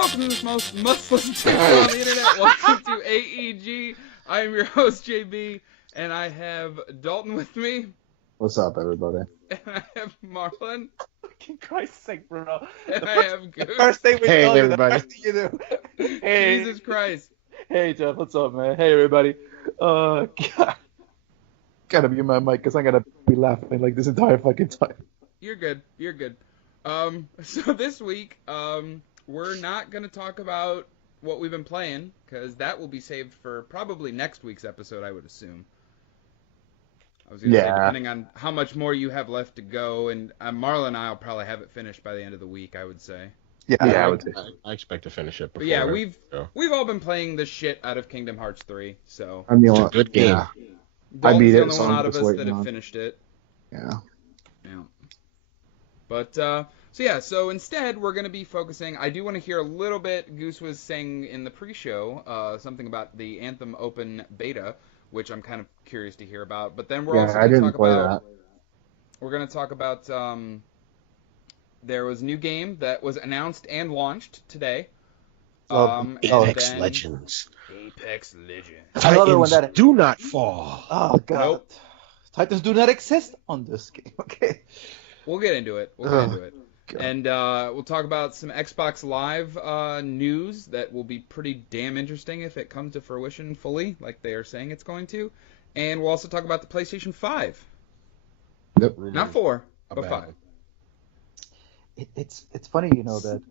Welcome to this most listened to show on the internet. Welcome to AEG. I am your host, JB, and I have Dalton with me. What's up, everybody? And I have Marlon. Fucking Christ's sake, bro. And I have Goose. First thing we tell you, the everybody. first thing you do. Hey. Jesus Christ. Hey, Jeff, what's up, man? Hey, everybody. God. Gotta mute my mic because I'm gonna be laughing like this entire fucking time. You're good. You're good. So this week, we're not going to talk about what we've been playing, because that will be saved for probably next week's episode, I would assume. I was going to say, depending on how much more you have left to go, and Marla and I will probably have it finished by the end of the week, I would say. I expect to finish it before. But yeah, we've all been playing the shit out of Kingdom Hearts 3, so. I mean, it's a good game. Yeah. Dalton's I beat the it, only so one I'm out of just us that waiting have on- finished it. Yeah. Yeah. But, so instead, we're going to be focusing, I do want to hear a little bit, Goose was saying in the pre-show, something about the Anthem Open Beta, which I'm kind of curious to hear about. But then we're also I going to didn't talk play about, that. we're going to talk about, there was a new game that was announced and launched today. Apex Legends. Apex Legends. Another one Titans that- do not fall. Oh, God. Nope. Titans do not exist on this game, okay? We'll get into it. God. And we'll talk about some Xbox Live news that will be pretty damn interesting if it comes to fruition fully, like they are saying it's going to. And we'll also talk about the PlayStation 5. Yep. Not 4, but About 5. It's funny, you know, that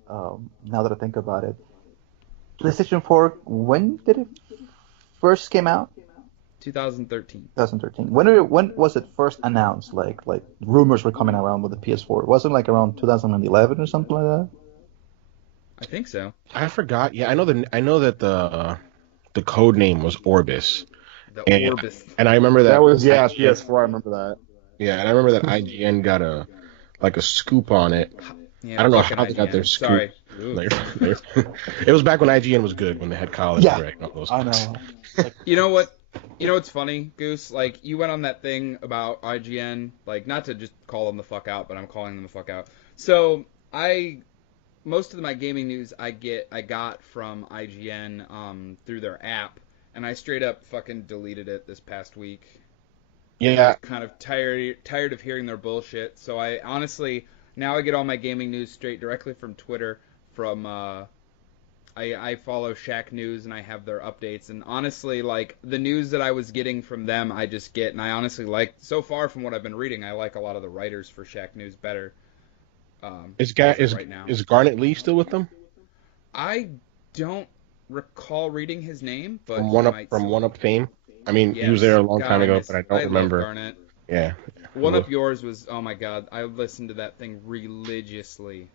now that I think about it, PlayStation 4, when did it first came out? 2013. 2013. When was it first announced? Like rumors were coming around with the PS4. Wasn't like around 2011 or something like that? I think so. I forgot. Yeah, I know that the code name was Orbis. The Orbis. And I remember that. That was, PS4, I remember that. Yeah, and I remember that IGN got a scoop on it. Yeah, I don't know fucking how they got IGN. their scoop. Sorry. It was back when IGN was good, when they had college. Yeah, Greg and all those I guys. know. You know what? You know what's funny, Goose? Like, you went on that thing about IGN, like, not to just call them the fuck out, but I'm calling them the fuck out. So, most of my gaming news I got from IGN through their app, and I straight up fucking deleted it this past week. Yeah. Kind of tired of hearing their bullshit. So I honestly, now I get all my gaming news straight directly from Twitter, from I follow Shack News and I have their updates, and honestly, like, the news that I was getting from them, I just get, and I honestly like, so far from what I've been reading, I like a lot of the writers for Shack News better. Right now. Is Garnet Lee still with them? I don't recall reading his name, but From One Up fame? I mean, yes, he was there a long time ago, but I don't love remember. Garnet. Yeah. One Up Yours was, oh my god, I listened to that thing religiously.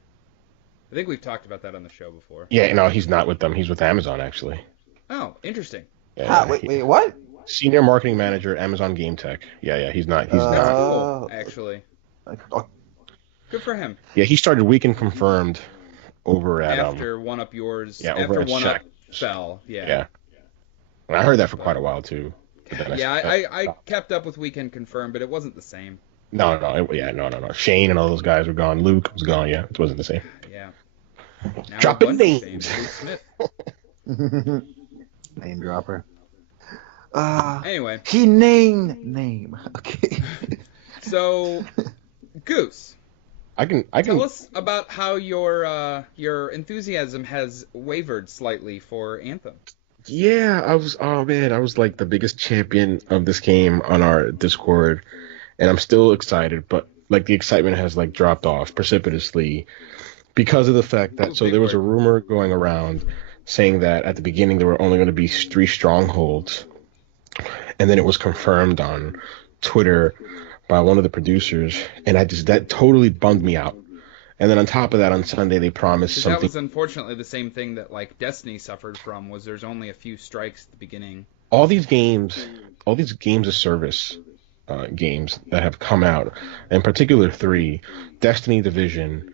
I think we've talked about that on the show before. Yeah, no, he's not with them. He's with Amazon, actually. Oh, interesting. Yeah, Wait, what? Senior marketing manager, Amazon Game Tech. Yeah, he's not. That's not. cool, actually. Oh, Good for him. Yeah, he started Weekend Confirmed over at After One Up Yours, yeah, over after at One Shack. Up fell, yeah. Yeah. And I heard that for quite a while too. But then Yeah, I kept up with Weekend Confirmed, but it wasn't the same. No. Shane and all those guys were gone. Luke was gone. Yeah, it wasn't the same. Yeah. Now Dropping a bunch of names. Luke Smith. Name dropper. Anyway, he named name. Okay. so Goose, I can. tell us about how your enthusiasm has wavered slightly for Anthem. Yeah, I was like the biggest champion of this game on our Discord, and I'm still excited, but like the excitement has like dropped off precipitously because of the fact that there was a rumor going around saying that at the beginning there were only going to be 3 strongholds, and then it was confirmed on Twitter by one of the producers, and that totally bummed me out. And then on top of that, on Sunday they promised something. That was unfortunately the same thing that like Destiny suffered from. Was there's only a few strikes at the beginning. All these games of service games that have come out, in particular 3, Destiny, Division.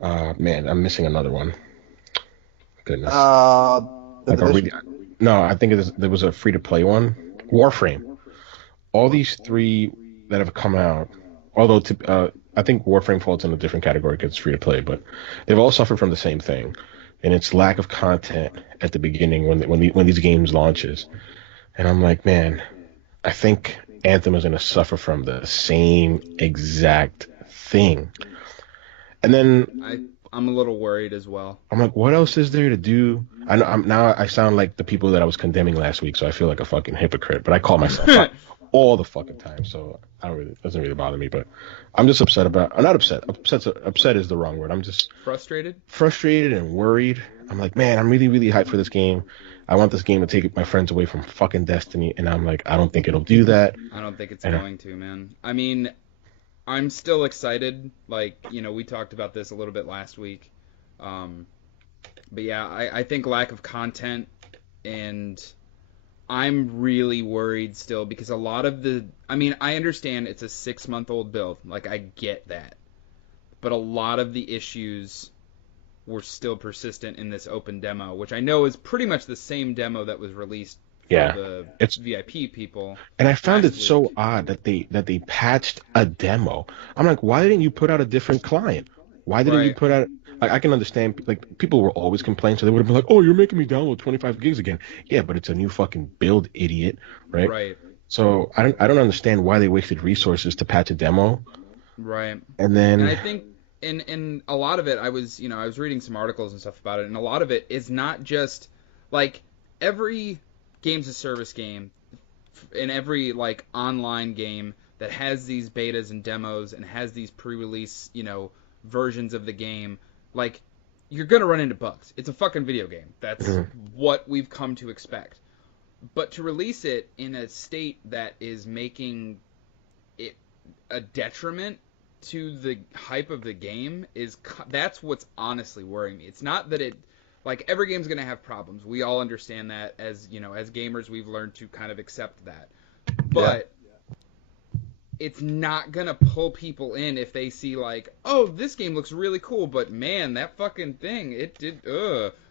Man, I'm missing another one. Goodness. No, I think there was a free-to-play one. Warframe. All these 3 that have come out, although I think Warframe falls in a different category because it's free-to-play, but they've all suffered from the same thing. and its lack of content at the beginning when these games launches. And I'm like, man, I think Anthem is going to suffer from the same exact thing. And then I'm a little worried as well. I'm like, what else is there to do? I know now I sound like the people that I was condemning last week, so I feel like a fucking hypocrite. But I call myself out all the fucking time, so it doesn't really bother me. But I'm just upset about. I'm not upset. Upset is the wrong word. I'm just frustrated and worried. I'm like, man, I'm really, really hyped for this game. I want this game to take my friends away from fucking Destiny, and I'm like, I don't think it'll do that. I don't think it's going to, man. I mean, I'm still excited. Like, we talked about this a little bit last week. But yeah, I think lack of content, and I'm really worried still because a lot of I understand it's a 6-month-old build. Like, I get that. But a lot of the issues were still persistent in this open demo, which I know is pretty much the same demo that was released for the VIP people. And I found it so odd that they patched a demo. I'm like, why didn't you put out a different client? Why didn't you put out... Like, I can understand, like, people will always complain, so they would have been like, oh, you're making me download 25 gigs again. Yeah, but it's a new fucking build, idiot, right? Right. So I don't understand why they wasted resources to patch a demo. Right. And then... And I think in a lot of it, I was reading some articles and stuff about it, and a lot of it is not just, like, every games of service game, in every, like, online game that has these betas and demos and has these pre-release, versions of the game, like, you're gonna run into bugs. It's a fucking video game. That's what we've come to expect. But to release it in a state that is making it a detriment to the hype of the game that's what's honestly worrying me. It's not that like, every game's gonna have problems. We all understand that. As as gamers, we've learned to kind of accept that. But it's not gonna pull people in if they see, like, oh, this game looks really cool, but man, that fucking thing, it did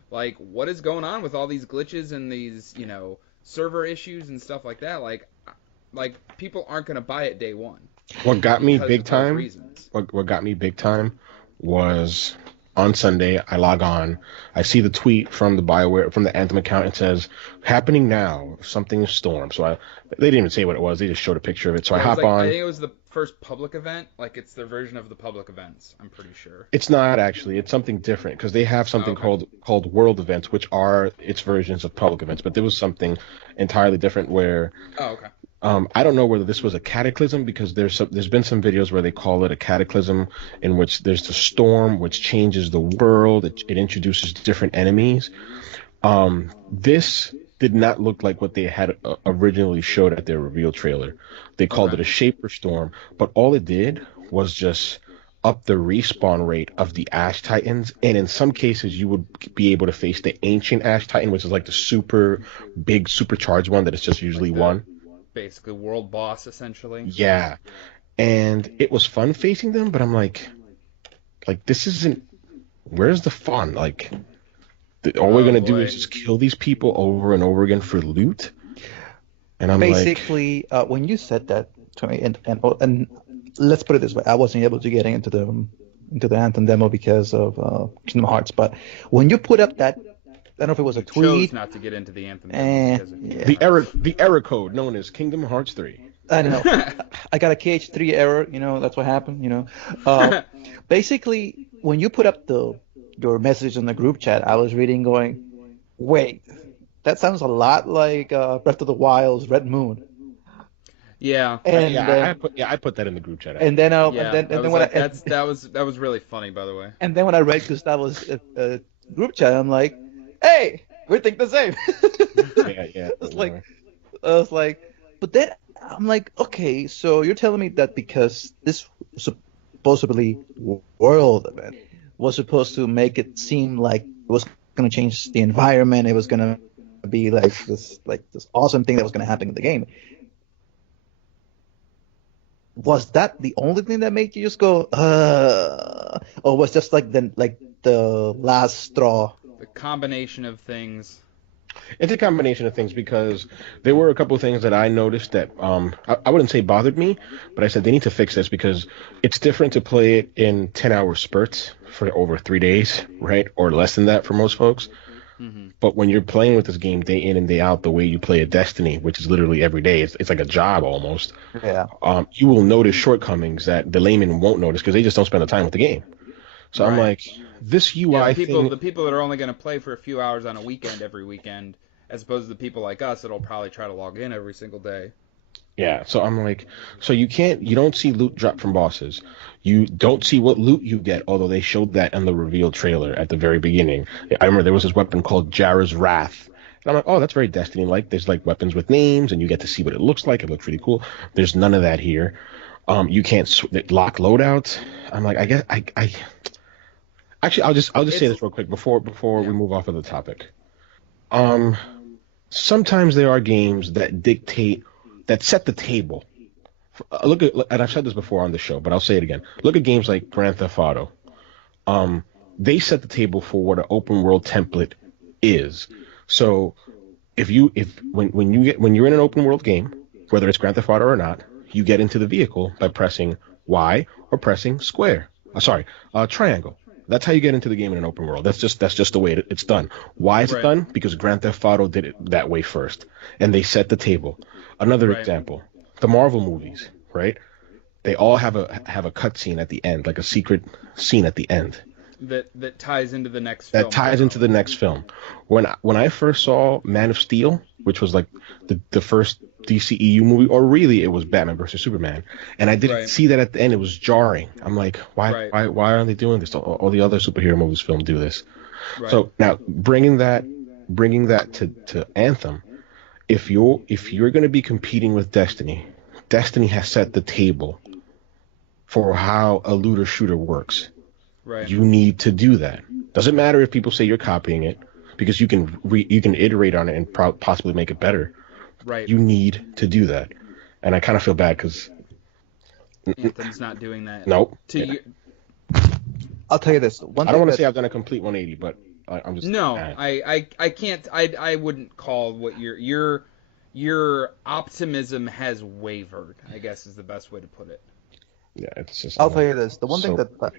like, what is going on with all these glitches and these server issues and stuff like that? Like people aren't gonna buy it day one. What got me big time? What got me big time was on Sunday. I log on. I see the tweet from the Anthem account. It says, "Happening now. Something storm." So they didn't even say what it was. They just showed a picture of it. So I hop on. I think it was the first public event. Like, it's their version of the public events. I'm pretty sure. It's not actually. It's something different because they have something called world events, which are its versions of public events. But there was something entirely different where. Oh, okay. I don't know whether this was a cataclysm because there's been some videos where they call it a cataclysm in which there's the storm which changes the world. It introduces different enemies. This did not look like what they had originally showed at their reveal trailer. They called it a Shaper Storm, but all it did was just up the respawn rate of the Ash Titans, and in some cases you would be able to face the ancient Ash Titan, which is like the super big supercharged one that is just usually one. Basically world boss, essentially. Yeah. And it was fun facing them, but I'm like this isn't... Where's the fun? Like, all we're going to do is just kill these people over and over again for loot? And I'm basically, when you said that to me, and let's put it this way, I wasn't able to get into the Anthem demo because of Kingdom Hearts, but when you put up that, I don't know if it was a tweet. Chose not to get into the Anthem. The error code known as Kingdom Hearts 3. I know. I got a KH3 error. That's what happened. Basically, when you put up your message in the group chat, I was reading, going, wait, that sounds a lot like Breath of the Wild's Red Moon. Yeah. And I put that in the group chat. And then that was really funny, by the way. And then when I read Gustavo's group chat, I'm like, hey, we think the same. Yeah. I was like, but then I'm like, okay, so you're telling me that because this supposedly world event was supposed to make it seem like it was going to change the environment, it was going to be like this awesome thing that was going to happen in the game. Was that the only thing that made you just go, or was just like the last straw? The combination of things. It's a combination of things because there were a couple of things that I noticed that I wouldn't say bothered me, but I said they need to fix this because it's different to play it in 10-hour spurts for over 3 days, right? Or less than that for most folks. Hmm. But when you're playing with this game day in and day out, the way you play a Destiny, which is literally every day, it's like a job almost. Yeah. You will notice shortcomings that the layman won't notice because they just don't spend the time with the game. So I'm Right. like, this Yeah, UI the thing. people that are only going to play for a few hours on a weekend every weekend, as opposed to the people like us that'll probably try to log in every single day. Yeah, so I'm like, so you don't see loot drop from bosses. You don't see what loot you get, although they showed that in the reveal trailer at the very beginning. I remember there was this weapon called Jara's Wrath. And I'm like, oh, that's very Destiny-like. There's like weapons with names, and you get to see what it looks like. It looks really cool. There's none of that here. You can't lock loadouts. I'm like, I guess I actually I'll just say It's this real quick before we yeah. move off of the topic. Um, Sometimes there are games that set the table. Look at, and I've said this before on the show, but I'll say it again. Look at games like Grand Theft Auto. They set the table for what an open world template is. So when you're in an open world game, whether it's Grand Theft Auto or not, you get into the vehicle by pressing Y or pressing square. Triangle. That's how you get into the game in an open world. That's just the way it's done. Why is it Right. done? Because Grand Theft Auto did it that way first, and they set the table. Another Right. example, the Marvel movies, right? They all have a cutscene at the end, like a secret scene at the end That ties into the next that film. ties into the next film. When I first saw Man of Steel, which was like the first DCEU movie, or really it was Batman versus Superman, and I didn't Right. see that at the end. It was jarring. I'm like, Right. why aren't they doing this? All the other superhero movies film do this. Right. So now bringing that to Anthem, if you're going to be competing with Destiny, Destiny has set the table for how a looter shooter works. Right. You need to do that. Doesn't matter if people say you're copying it, because you can iterate on it and possibly make it better. Right. You need to do that, and I kind of feel bad because Anthem's not doing that. nope. To Yeah. you, I'll tell you this. One I don't thing want to that say I've done a complete 180, but I'm just no, I can't. I wouldn't call what your optimism has wavered, I guess is the best way to put it. yeah, it's just. I'll tell you this. The one thing So- that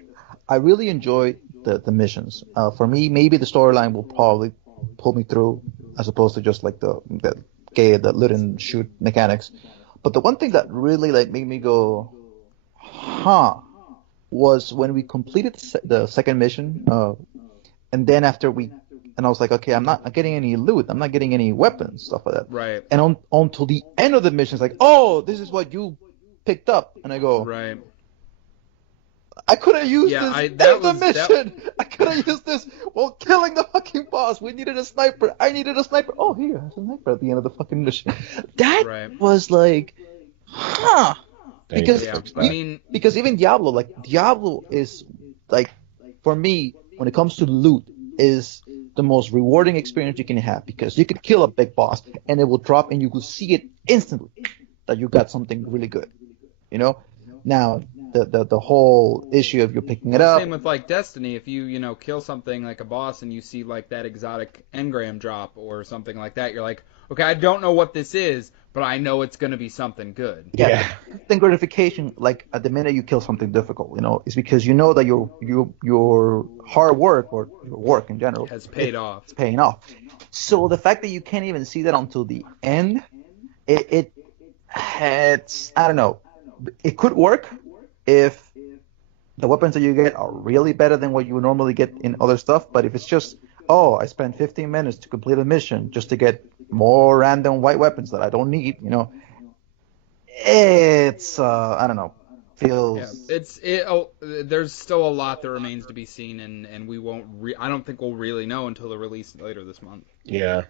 I really enjoy the missions. For me, maybe the storyline will probably pull me through as opposed to just like the loot and shoot mechanics. But the one thing that really like made me go, huh, was when we completed the second mission, and then and I was like, okay, I'm not getting any loot, I'm not getting any weapons, stuff like that. Right. And until the end of the mission, it's like, oh, this is what you picked up, and I go, Right. I could have used Yeah, this that in the was- that- mission. I could have used this while killing the fucking boss. We needed a sniper. I needed a sniper. Oh, here, there's a sniper at the end of the fucking mission. That Right. was like, huh? They need Because to Yeah. fix I that. mean, because even Diablo is like, for me, when it comes to loot, is the most rewarding experience you can have, because you could kill a big boss and it will drop and you will see it instantly that you got something really good. You know? Now the whole issue of you picking it up. same with like Destiny. If you kill something like a boss and you see like that exotic engram drop or something like that, you're like, okay, I don't know what this is, but I know it's gonna be something good. Yeah. Instant gratification, like at the minute you kill something difficult, is because you know that your hard work, or your work in general, Has paid off. it's paying off. So the fact that you can't even see that until the end, it's, I don't know. It could work if the weapons that you get are really better than what you would normally get in other stuff. But if it's just, oh, I spent 15 minutes to complete a mission just to get more random white weapons that I don't need, it's, I don't know, feels. Yeah, there's still a lot that remains to be seen, and we won't. I don't think we'll really know until the release later this month. Yeah.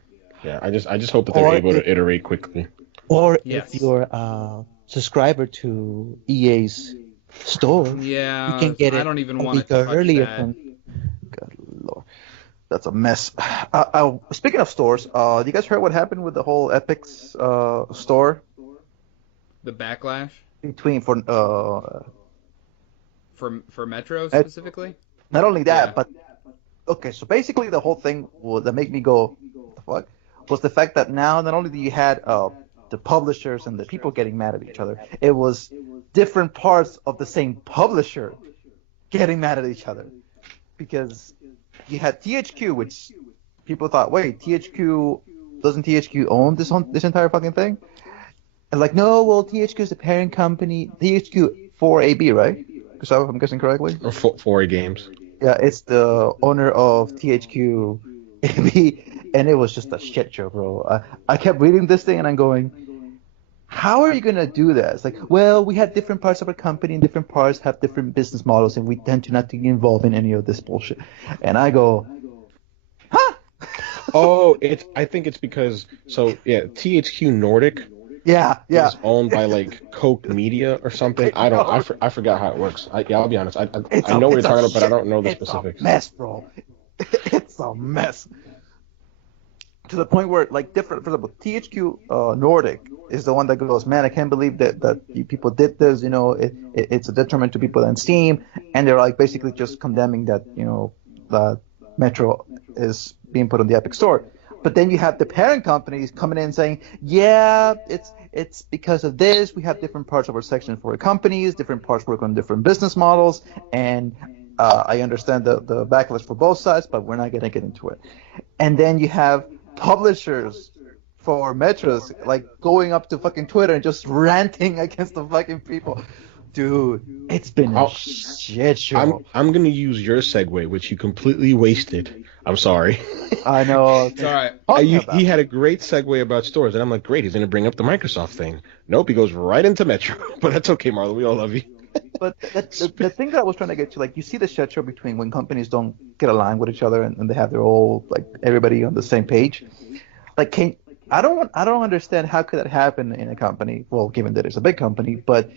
I just hope that they're Or able if- to iterate quickly. Or Yes. if you're a subscriber to EA's store, Yeah, you can get it I don't even a want week to touch earlier. that. Good lord, that's a mess. Speaking of stores, you guys heard what happened with the whole Epic's store The backlash between for Metro specifically. not only that, Yeah. but okay. So basically, the whole thing that made me go, what the fuck, was the fact that now not only do you had the publishers and the people getting mad at each other, it was different parts of the same publisher getting mad at each other. Because you had THQ, which people thought, wait, doesn't THQ own this entire fucking thing? And like, no, well, THQ is the parent company. THQ for AB, right? Because I'm guessing correctly. Or 4A games. Yeah, it's the owner of THQ AB, and it was just a shit show, bro. I kept reading this thing, and I'm going, how are you gonna do that? It's like, well, we have different parts of our company, and different parts have different business models, and we tend to not to get involved in any of this bullshit. And I go, huh? Oh, I think it's because THQ Nordic. Yeah. Is owned by like Coke Media or something. I forgot how it works. I'll be honest. I know what you're talking about, but I don't know the specifics. It's a mess, bro. It's a mess. To the point where, like, different, for example, THQ Nordic is the one that goes, man, I can't believe that you people did this. You know, it's a detriment to people on Steam, and they're like basically just condemning that, you know, that Metro is being put on the Epic Store. But then you have the parent companies coming in saying, yeah, it's because of this. We have different parts of our section for companies, different parts work on different business models, and I understand the backlash for both sides, but we're not going to get into it. And then you have publishers for Metros like going up to fucking Twitter and just ranting against the fucking people. Dude, it's been a shit show. I'm going to use your segue, which you completely wasted. I'm sorry. I know. It's all right. He had a great segue about stores, and I'm like, great, he's going to bring up the Microsoft thing. Nope, he goes right into Metro. But that's okay, Marlon. We all love you. But the thing that I was trying to get to, like, you see the shit show between when companies don't get aligned with each other and they have their whole, like, everybody on the same page. Like, I don't understand how could that happen in a company. Well, given that it's a big company, but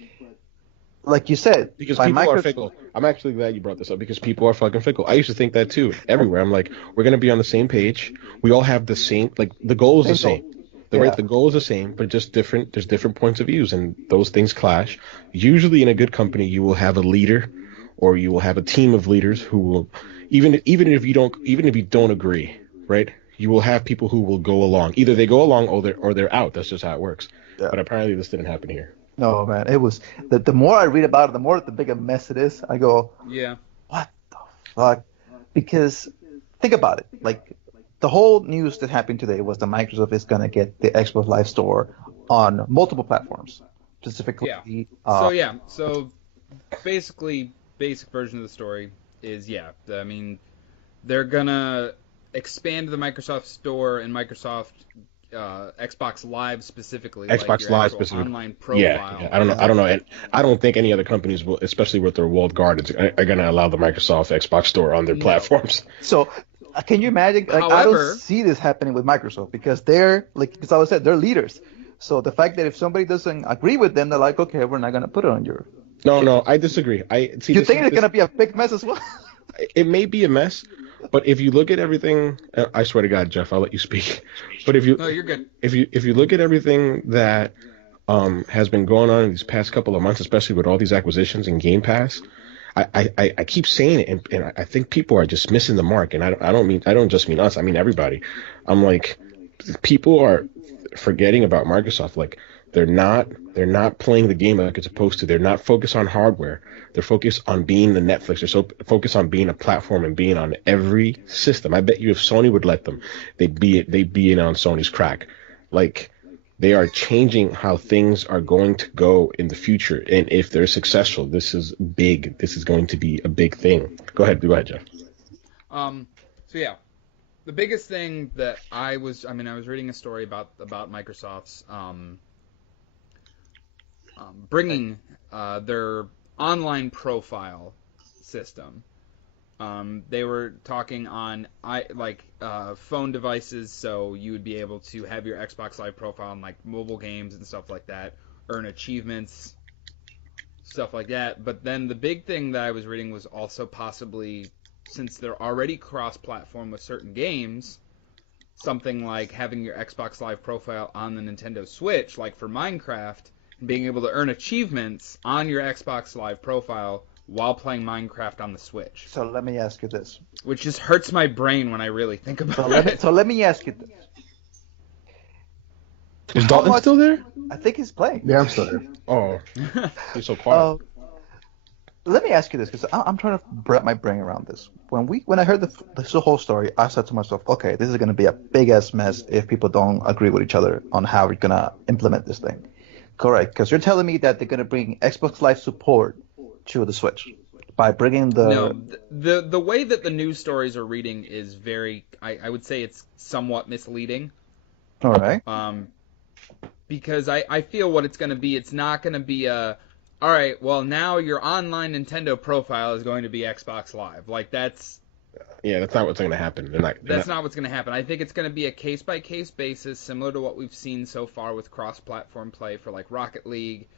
like you said, because people are fickle. I'm actually glad you brought this up because people are fucking fickle. I used to think that too. Everywhere, I'm like, we're gonna be on the same page. We all have the same, like, the goal is the same. The goal is the same, but just different. There's different points of views, and those things clash. Usually, in a good company, you will have a leader, or you will have a team of leaders who will, even if you don't agree, right? You will have people who will go along. Either they go along or they're out. That's just how it works. Yeah. But apparently, this didn't happen here. No, man. It was the more I read about it, the more the bigger mess it is. I go, yeah, what the fuck? Because think about it. Like, the whole news that happened today was that Microsoft is gonna get the Xbox Live Store on multiple platforms, specifically. Yeah. So basically, basic version of the story is I mean, they're gonna expand the Microsoft Store and Microsoft. Xbox Live specifically, Xbox like Live specifically, online profile. Yeah. I don't know, and I don't think any other companies will, especially with their walled gardens, are going to allow the Microsoft Xbox Store on their platforms. So, can you imagine? Like, I don't see this happening with Microsoft because they're, like, because I said, they're leaders. So the fact that if somebody doesn't agree with them, they're like, okay, we're not going to put it on your. No, I disagree. You think it's going to be a big mess as well? It may be a mess. But if you look at everything, I swear to God, Jeff, I'll let you speak. But no, you're good. If you look at everything that has been going on in these past couple of months, especially with all these acquisitions and Game Pass, I keep saying it, and I think people are just missing the mark. And I don't just mean us. I mean everybody. I'm like, people are forgetting about Microsoft. Like, they're not playing the game like it's supposed to. They're not focused on hardware. They're focused on being the Netflix. They're so focused on being a platform and being on every system. I bet you if Sony would let them, they'd be in on Sony's crack. Like, they are changing how things are going to go in the future. And if they're successful, this is big. This is going to be a big thing. Go ahead, Jeff. The biggest thing that I was reading a story about Microsoft's bringing their online profile system. They were talking on phone devices, so you would be able to have your Xbox Live profile on, like, mobile games and stuff like that, earn achievements, stuff like that. But then the big thing that I was reading was also possibly, since they're already cross-platform with certain games, something like having your Xbox Live profile on the Nintendo Switch, like for Minecraft, and being able to earn achievements on your Xbox Live profile while playing Minecraft on the Switch. So let me ask you this. Which just hurts my brain when I really think about it. So let me ask you this. Is How Dalton much- still there? I think he's playing. Yeah, I'm still here. Oh, he's so quiet. Let me ask you this, because I'm trying to wrap my brain around this. When I heard this whole story, I said to myself, okay, this is going to be a big ass mess if people don't agree with each other on how we're going to implement this thing. Correct, because you're telling me that they're going to bring Xbox Live support to the Switch by bringing the. No, the way that the news stories are reading is very, I would say it's somewhat misleading. All right. Because I feel what it's going to be, it's not going to be all right, well, now your online Nintendo profile is going to be Xbox Live. Like, that's not what's going to happen. That's not what's going to happen. I think it's going to be a case-by-case basis, similar to what we've seen so far with cross-platform play for, like, Rocket League,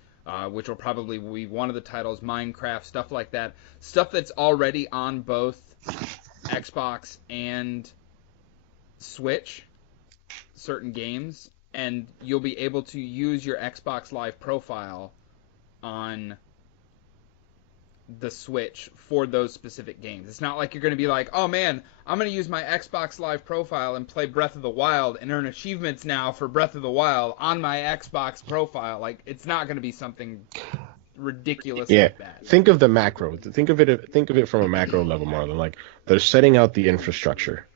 which will probably be one of the titles, Minecraft, stuff like that. Stuff that's already on both Xbox and Switch, certain games, and you'll be able to use your Xbox Live profile on the Switch for those specific games. It's not like you're going to be like, oh man, I'm going to use my Xbox Live profile and play Breath of the Wild and earn achievements now for Breath of the Wild on my Xbox profile. Like, it's not going to be something ridiculous like that. Think of the macro. Think of it from a macro level, Marlon. Like, they're setting out the infrastructure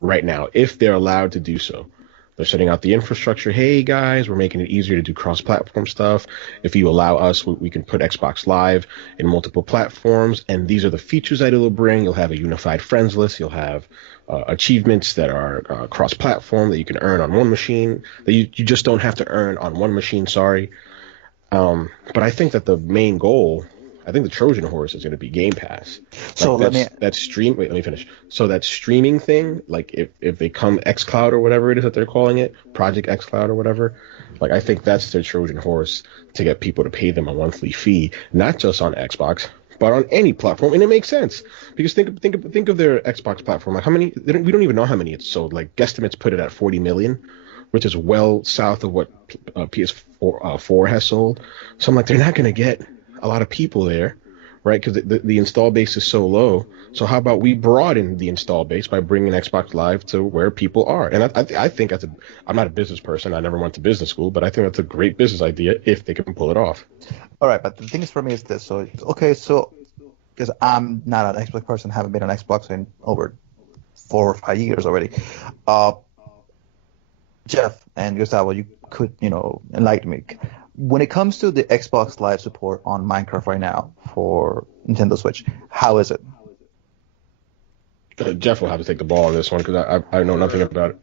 right now, if they're allowed to do so. They're setting out the infrastructure. Hey, guys, we're making it easier to do cross-platform stuff. If you allow us, we can put Xbox Live in multiple platforms, and these are the features that it'll bring. You'll have a unified friends list. You'll have achievements that are cross-platform that you can earn on one machine, that you just don't have to earn on one machine, sorry. But I think that the main goal, I think the Trojan horse is going to be Game Pass. So Wait, let me finish. So that streaming thing, like if they come xCloud or whatever it is that they're calling it, Project xCloud or whatever, like I think that's their Trojan horse to get people to pay them a monthly fee, not just on Xbox, but on any platform. And it makes sense because think of their Xbox platform. Like we don't even know how many it's sold. Like guesstimates put it at 40 million, which is well south of what PS4 has sold. So I'm like, they're not going to get a lot of people there, right? Because the install base is so low. So how about we broaden the install base by bringing Xbox Live to where people are? And I think I'm not a business person. I never went to business school, but I think that's a great business idea if they can pull it off. All right, but the thing is for me is this. So because I'm not an Xbox person, haven't been on Xbox in over 4 or 5 years already. Jeff and Gustavo, you could enlighten me. When it comes to the Xbox Live support on Minecraft right now for Nintendo Switch, how is it? Jeff will have to take the ball on this one because I know nothing about it.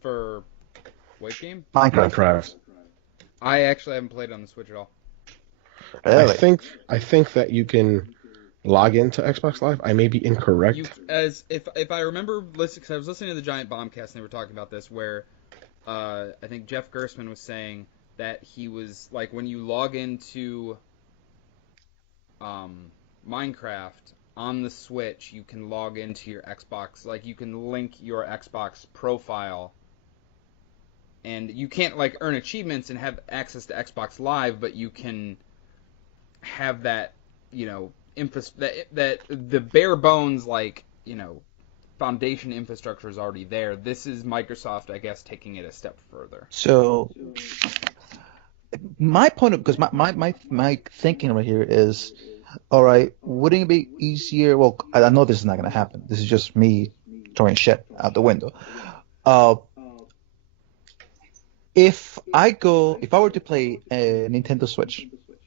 For what game? Minecraft. I actually haven't played it on the Switch at all. Really? I think that you can log into Xbox Live. I may be incorrect. If I remember listening, because I was listening to the Giant Bombcast and they were talking about this, where I think Jeff Gerstmann was saying that he was like, when you log into Minecraft on the Switch, you can log into your Xbox, like you can link your Xbox profile, and you can't like earn achievements and have access to Xbox Live, but you can have that, that the bare bones, like, foundation infrastructure is already there. This is Microsoft, I guess, taking it a step further. So my point of, because my thinking right here is, all right, wouldn't it be easier? Well, I know this is not going to happen. This is just me throwing shit out the window. If I were to play a Nintendo Switch,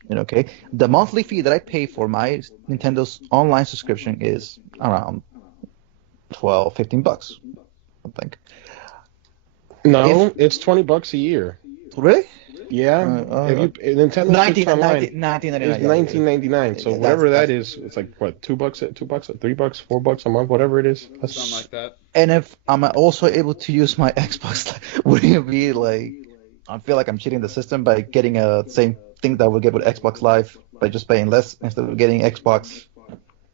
okay, the monthly fee that I pay for my Nintendo's online subscription is around $12-15, I think. No, it's $20 a year. Really? Yeah. Nintendo Switch Online is $19.99. So whatever that is, it's like what, $2, $2, $3, $4 a month, whatever it is. Something like that. And if I'm also able to use my Xbox, wouldn't it be like, I feel like I'm cheating the system by getting a same thing that I would get with Xbox Live by just paying less instead of getting Xbox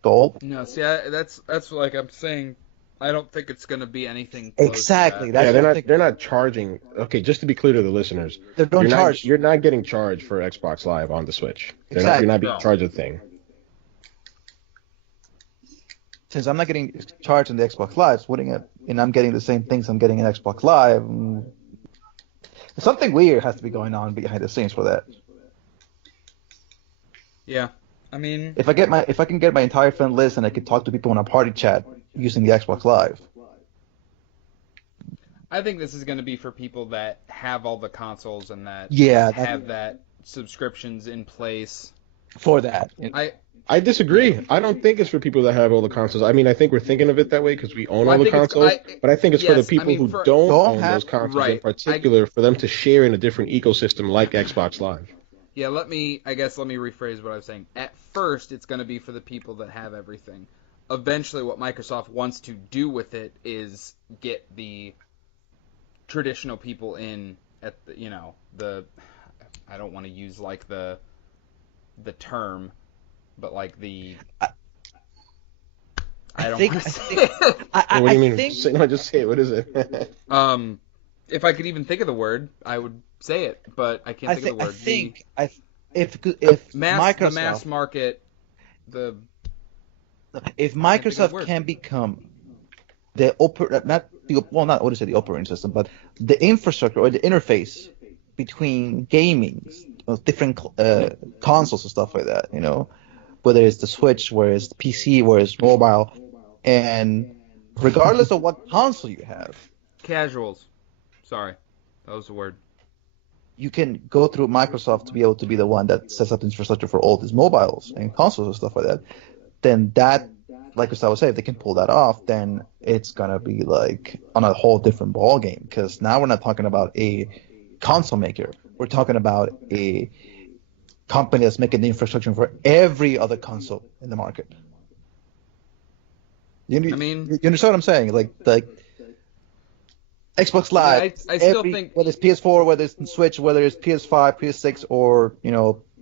Gold? No, see, that's like I'm saying. I don't think it's going to be anything close exactly. to that. That's they're not charging. Okay, just to be clear to the listeners, they don't charge. You're not getting charged for Xbox Live on the Switch. Exactly. You're not being charged a thing. Since I'm not getting charged on the Xbox Live, and I'm getting the same things I'm getting in Xbox Live. Something weird has to be going on behind the scenes for that. Yeah, I mean, If I can get my entire friend list and I can talk to people in a party chat using the Xbox Live. I think this is going to be for people that have all the consoles and that Yeah, have that subscriptions in place. for that. I disagree. I don't think it's for people that have all the consoles. I mean, I think we're thinking of it that way because we own Well, all I the think consoles, but I think it's for the yes, I people mean, who for- don't Don't own have- those consoles in right. particular, for them to share in a different ecosystem like Xbox Live. Yeah, let me rephrase what I was saying. At first, it's going to be for the people that have everything. Eventually, what Microsoft wants to do with it is get the traditional people in at the I don't want to use like the term, but like the I don't think- want to I say think- it. What do you mean? think- No, just say it. What is it? If I could even think of the word, I would say it, but I can't think of the word. If The Microsoft mass market, the if think of the Microsoft word. can become the not what is it, the operating system, but the infrastructure or the interface between gaming, different consoles and stuff like that, whether it's the Switch, whether it's the PC, whether it's mobile, and regardless of what console you have, casuals. Sorry, that was the word. you can go through Microsoft to be able to be the one that sets up the infrastructure for all these mobiles and consoles and stuff like that. Then that, like Gustavo said, if they can pull that off, then it's gonna be like on a whole different ball game. Because now we're not talking about a console maker; we're talking about a company that's making the infrastructure for every other console in the market. I mean- you understand what I'm saying? Like Xbox Live. I still think- whether it's PS4, whether it's Switch, whether it's PS5, PS6, or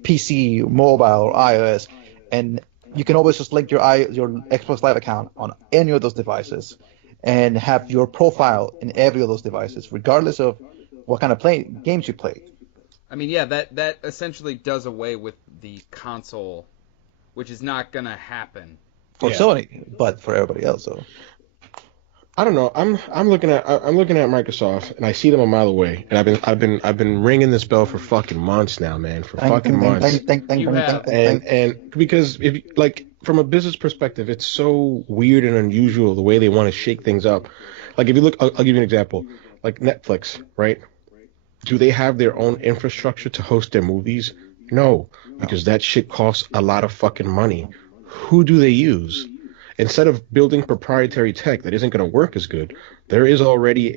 PC, mobile, or iOS, and you can always just link your Xbox Live account on any of those devices, and have your profile in every of those devices, regardless of what kind of games you play. I mean, yeah, that essentially does away with the console, which is not gonna happen. For Yeah. Sony, but for everybody else, though. I don't know. I'm looking at Microsoft and I see them a mile away, and I've been ringing this bell for fucking months now, man, for fucking months. You have. And because if like from a business perspective, it's so weird and unusual the way they want to shake things up. Like if you look, I'll give you an example. Like Netflix, right? Do they have their own infrastructure to host their movies? No, because that shit costs a lot of fucking money. Who do they use? Instead of building proprietary tech that isn't going to work as good, there is already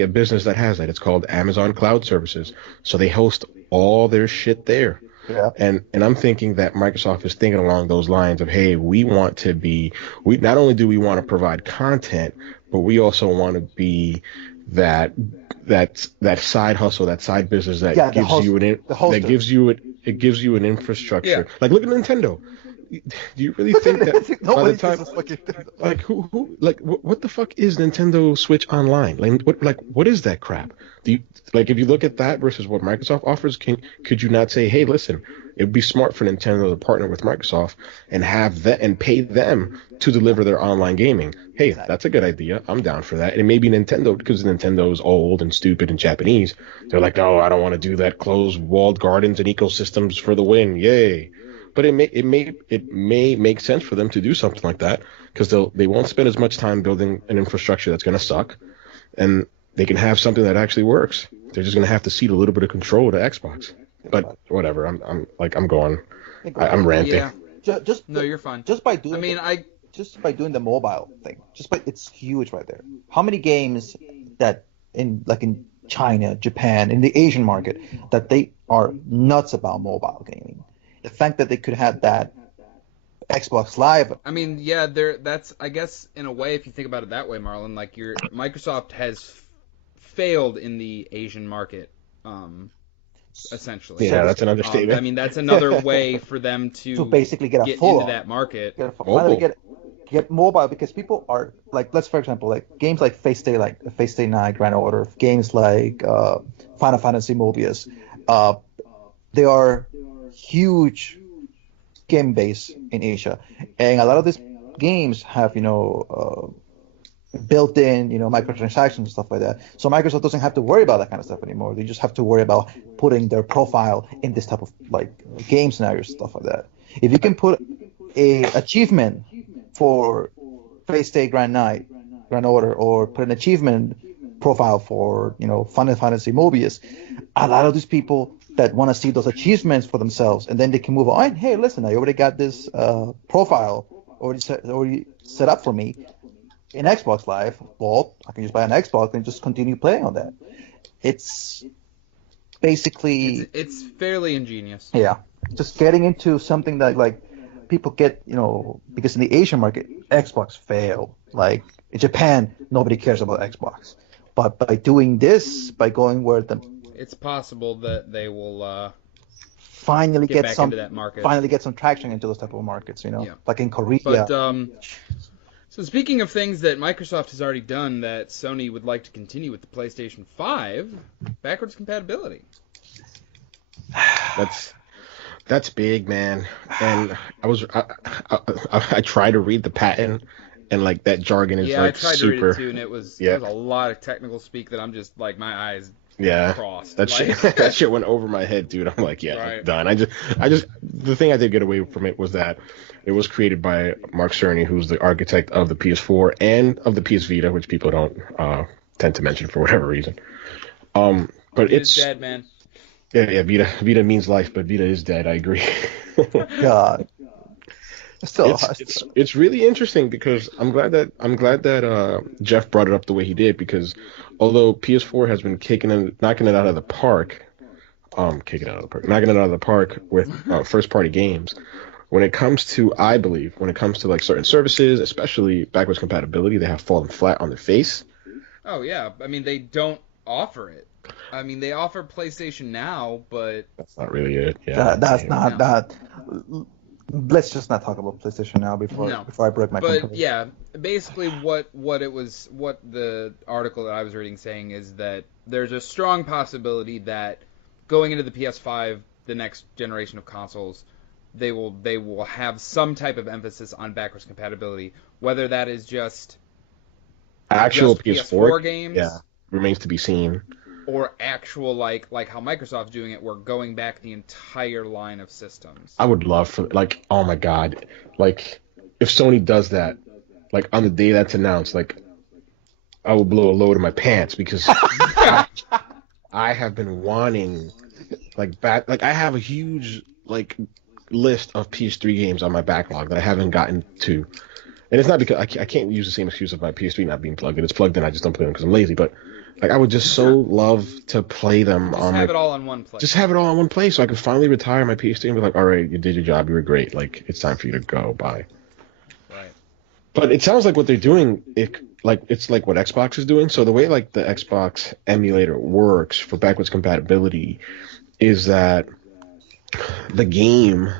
a business that has that. It's called Amazon Cloud Services. So they host all their shit there. Yeah. And I'm thinking that Microsoft is thinking along those lines of, hey, we not only do we want to provide content, but we also want to be that side hustle, that side business that gives you an infrastructure. Yeah. Like look at Nintendo. Do you really think that by Nobody the time, uses fucking like who like what the fuck is Nintendo Switch Online? What is that crap? Do you like if you look at that versus what Microsoft offers, could you not say, hey, listen, it would be smart for Nintendo to partner with Microsoft and have that and pay them to deliver their online gaming? Hey, that's a good idea. I'm down for that. And maybe Nintendo, because Nintendo's old and stupid and Japanese, they're like, no, I don't want to do that. Closed walled gardens and ecosystems for the win. Yay. But it may make sense for them to do something like that because they won't spend as much time building an infrastructure that's going to suck, and they can have something that actually works. They're just going to have to cede a little bit of control to Xbox. But whatever, I'm going. I'm ranting. Yeah. Just No, you're fine. Just by doing. I mean, just by doing the mobile thing, it's huge right there. How many games that in China, Japan, in the Asian market that they are nuts about mobile gaming? The fact that they could have that Xbox Live. I mean, yeah, that's I guess in a way, if you think about it that way, Marlon, like Microsoft has failed in the Asian market, essentially. Yeah, that's an understatement. I mean, that's another way for them to basically get into that market. Get mobile, because people are like, let's for example, like games like Fate Stay Night, Grand Order, games like Final Fantasy Mobius, they are huge game base in Asia, and a lot of these games have built-in, microtransactions and stuff like that. So Microsoft doesn't have to worry about that kind of stuff anymore. They just have to worry about putting their profile in this type of game scenarios, stuff like that. If you can put a achievement for Fate Stay Grand Order, or put an achievement profile for Final Fantasy Mobius, a lot of these people that want to see those achievements for themselves, and then they can move on. Hey, listen, I already got this profile already set up for me in Xbox Live. Well, I can just buy an Xbox and just continue playing on that. It's basically it's fairly ingenious. Yeah, just getting into something that people get, because in the Asian market, Xbox failed. Like in Japan, nobody cares about Xbox. But by doing this, by going where it's possible that they will finally get back into that market. Finally get some traction into those type of markets, like in Korea. But so speaking of things that Microsoft has already done that Sony would like to continue with the PlayStation 5, backwards compatibility. That's big, man. And I tried to read the patent, and that jargon is I tried super. to read it too, and it was a lot of technical speak that I'm just my eyes crossed. That shit went over my head, dude. I'm like, right. Done. I just the thing I did get away from it was that it was created by Mark Cerny, who's the architect of the PS4 and of the PS Vita, which people don't tend to mention for whatever reason. But it's dead, man. Yeah, Vita means life, but Vita is dead. I agree. God. It's really interesting because I'm glad that Jeff brought it up the way he did, because although PS4 has been knocking it out of the park with first party games, when it comes to certain services, especially backwards compatibility, they have fallen flat on their face. Oh yeah, I mean they don't offer it. I mean they offer PlayStation Now, but that's not really it. Yeah, that's not that. Let's just not talk about PlayStation Now before I break my controller. But yeah, basically what the article that I was reading saying is that there's a strong possibility that going into the PS5, the next generation of consoles, they will have some type of emphasis on backwards compatibility, whether that is just actual PS4 games, remains to be seen. Or actual like how Microsoft's doing it, we're going back the entire line of systems. I would love for oh my god, if Sony does that, on the day that's announced, I will blow a load in my pants, because I have been wanting I have a huge list of PS3 games on my backlog that I haven't gotten to, and it's not because I can't use the same excuse of my PS3 not being plugged in. It's plugged in, I just don't play them because I'm lazy, but. I would just so love to play them just have it all on one place. Just have it all on one place, so I can finally retire my PS3 and be like, all right, you did your job, you were great. It's time for you to go. Bye. Right. But it sounds like what they're doing, it's what Xbox is doing. So the way the Xbox emulator works for backwards compatibility is that the game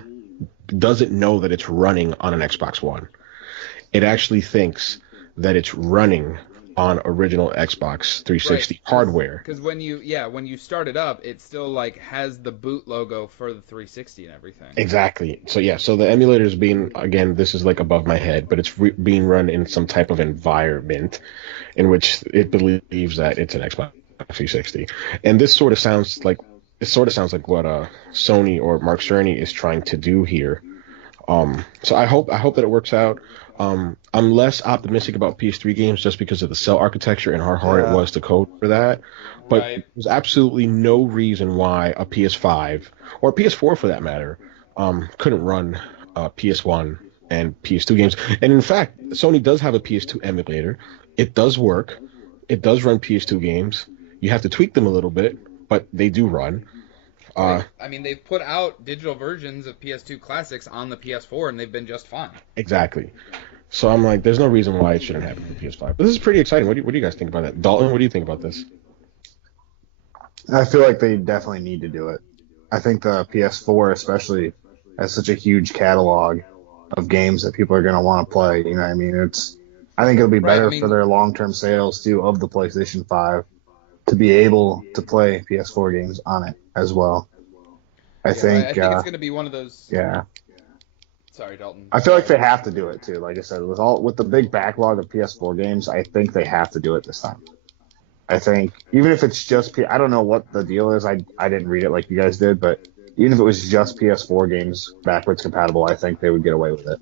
doesn't know that it's running on an Xbox One. It actually thinks that it's running on original Xbox 360 hardware. Because when you start it up, it still has the boot logo for the 360 and everything. Exactly. So so the emulator is being, again, this is above my head, but it's being run in some type of environment in which it believes that it's an Xbox 360. And this sort of sounds like what Sony or Mark Cerny is trying to do here. So I hope that it works out. I'm less optimistic about PS3 games just because of the cell architecture and how hard it was to code for that. But there's absolutely no reason why a PS5 or PS4 for that matter couldn't run PS1 and PS2 games. And in fact, Sony does have a PS2 emulator. It does work. It does run PS2 games. You have to tweak them a little bit, but they do run. I mean, they've put out digital versions of PS2 classics on the PS4, and they've been just fine. Exactly. So I'm like, there's no reason why it shouldn't happen for PS5. But this is pretty exciting. What do you guys think about that? Dalton, what do you think about this? I feel like they definitely need to do it. I think the PS4 especially has such a huge catalog of games that people are going to want to play. You know what I mean? I think it'll be better for their long-term sales, too, of the PlayStation 5 to be able to play PS4 games on it as well. I think it's going to be one of those. Yeah. Sorry, Dalton. I feel like they have to do it too. Like I said, with the big backlog of PS4 games, I think they have to do it this time. I think even if it's just I don't know what the deal is. I didn't read it like you guys did, but even if it was just PS4 games backwards compatible, I think they would get away with it.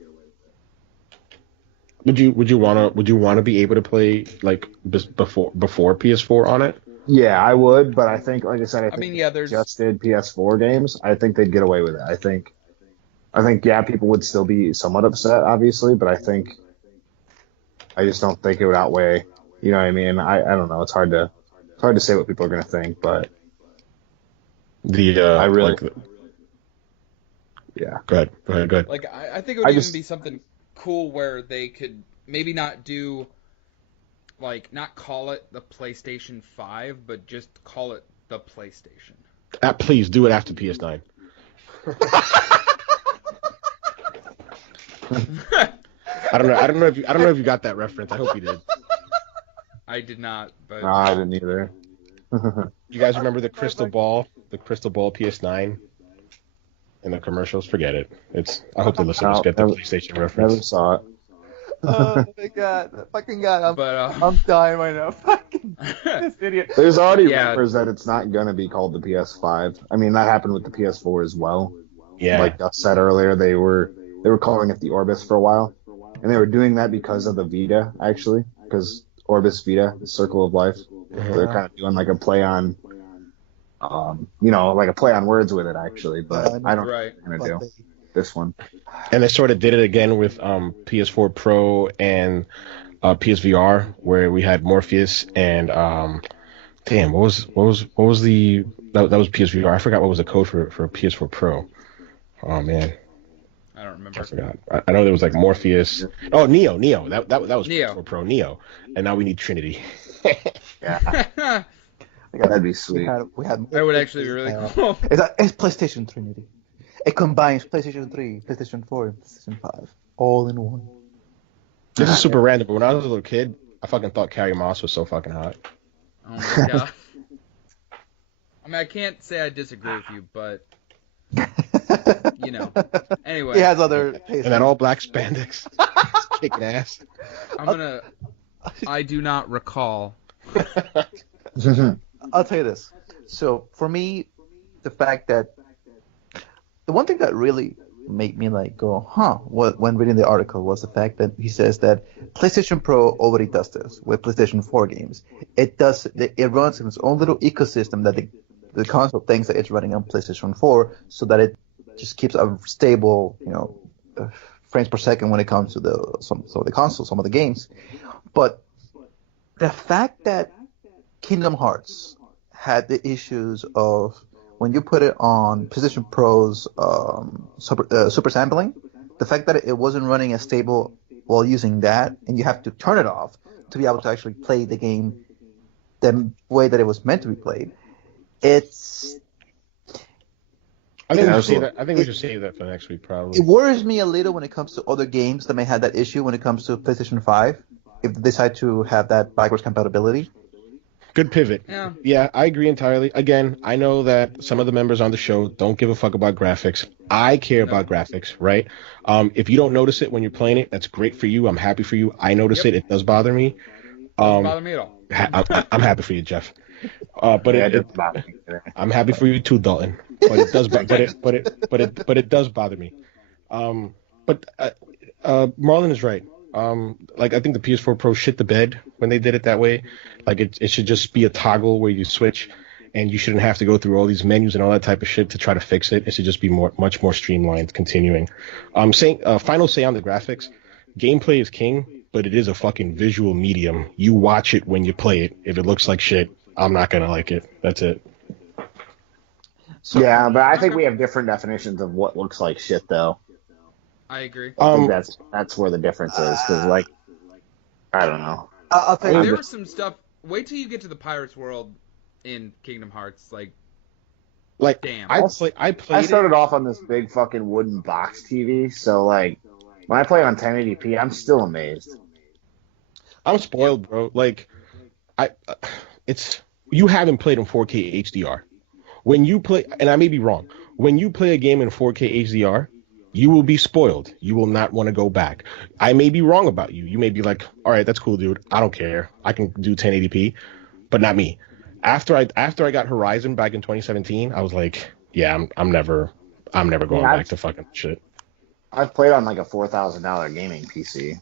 Would you wanna be able to play like before PS4 on it? Yeah, I would, but I think, like I said, I mean, yeah, if they there's just did PS4 games, I think they'd get away with it. I think, yeah, people would still be somewhat upset, obviously, but I just don't think it would outweigh. You know what I mean? I don't know. It's hard to say what people are gonna think, but I really, yeah. Go ahead. like I think it would even be something cool where they could maybe not do not call it the PlayStation 5, but just call it the PlayStation. Please do it after PS9. I don't know if you got that reference. I hope you did. I did not, but No, I didn't either. You guys remember the crystal ball PS9 and the commercials? Forget it. I hope the listeners get the PlayStation reference. Never saw it. Oh my god, fucking god! but I'm dying right now. Fucking this idiot. There's already Yeah. rumors that it's not gonna be called the PS5. I mean, that happened with the PS4 as well. Yeah. Like Gus said earlier, they were calling it the Orbis for a while, and they were doing that because of the Vita, actually, because Orbis Vita, the Circle of Life. They're kind of doing like a play on, like a play on words with it, actually. But I don't know what they're gonna do this one. And they sort of did it again with PS4 Pro and PSVR, where we had Morpheus and damn, what was the that was PSVR. I forgot what was the code for PS4 Pro. Oh man, I don't remember. I forgot. I know there was like Morpheus. Oh, Neo. That was Neo. PS4 Pro Neo, and now we need Trinity. Yeah, that'd be sweet. We had That would actually be really cool. It's PlayStation Trinity. It combines PlayStation 3, PlayStation 4, and PlayStation 5 all in one. This is super random, but when I was a little kid, I fucking thought Carrie Moss was so fucking hot. Oh my god. I mean, I can't say I disagree with you, but Anyway, he has other tastes. And that all black spandex, kicking ass. I do not recall. I'll tell you this. So for me, the fact that the one thing that really made me go, when reading the article was the fact that he says that PlayStation Pro already does this with PlayStation 4 games. It runs in its own little ecosystem that the console thinks that it's running on PlayStation 4, so that it just keeps a stable, frames per second when it comes to some of the consoles, some of the games. But the fact that Kingdom Hearts had the issues of when you put it on PlayStation Pro's super sampling, the fact that it wasn't running as stable while using that, and you have to turn it off to be able to actually play the game the way that it was meant to be played. I think we should save that for next week, probably. It worries me a little when it comes to other games that may have that issue when it comes to PlayStation 5, if they decide to have that backwards compatibility. Good pivot. Yeah, I agree entirely. Again, I know that some of the members on the show don't give a fuck about graphics. I care about graphics, right? If you don't notice it when you're playing it, that's great for you. I'm happy for you. I notice it. It does bother me. Doesn't bother me at all. I'm happy for you, Jeff. But I'm happy for you too, Dalton. But it does, but it does bother me. But Marlon is right. I think the PS4 Pro shit the bed when they did it that way. It should just be a toggle where you switch, and you shouldn't have to go through all these menus and all that type of shit to try to fix it. It should just be much more streamlined. Continuing, final say on the graphics. Gameplay is king, but it is a fucking visual medium. You watch it when you play it. If it looks like shit, I'm not gonna like it. That's it. So, yeah, but I think we have different definitions of what looks like shit, though. I agree. I think that's where the difference is, because I don't know. I'll tell you, there was some stuff. Wait till you get to the Pirates World in Kingdom Hearts. Damn. I started off on this big fucking wooden box TV, so when I play on 1080p, I'm still amazed. I'm spoiled, bro. You haven't played in 4K HDR. When you play, and I may be wrong, when you play a game in 4K HDR, You will be spoiled. You will not want to go back. I may be wrong about you. You may be like, all right, that's cool, dude. I don't care. I can do 1080p, but not me. After I got Horizon back in 2017, I was like, yeah, I'm never going back to fucking shit. I've played on like a $4,000 gaming PC.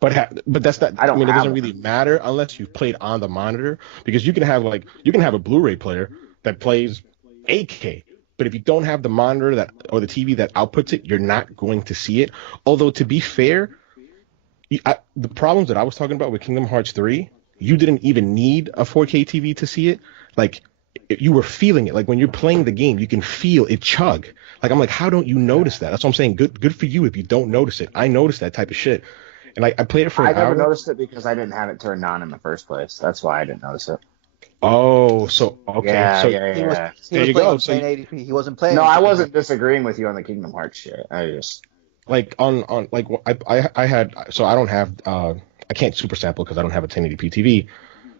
But that's not. I mean, it doesn't really matter unless you've played on the monitor, because you can have a Blu-ray player that plays 8K. But if you don't have the monitor or the TV that outputs it, you're not going to see it. Although, to be fair, the problems that I was talking about with Kingdom Hearts 3, you didn't even need a 4K TV to see it. Like, you were feeling it. Like, when you're playing the game, you can feel it chug. Like, I'm like, how don't you notice that? That's what I'm saying. Good for you if you don't notice it. I noticed that type of shit. And I played it for an hour. I never noticed it because I didn't have it turned on in the first place. That's why I didn't notice it. Oh, so okay. Yeah. There you go. 1080p. He wasn't playing. No, I wasn't disagreeing with you on the Kingdom Hearts shit. I just like on like I had, so I don't have I can't super sample because I don't have a 1080p TV.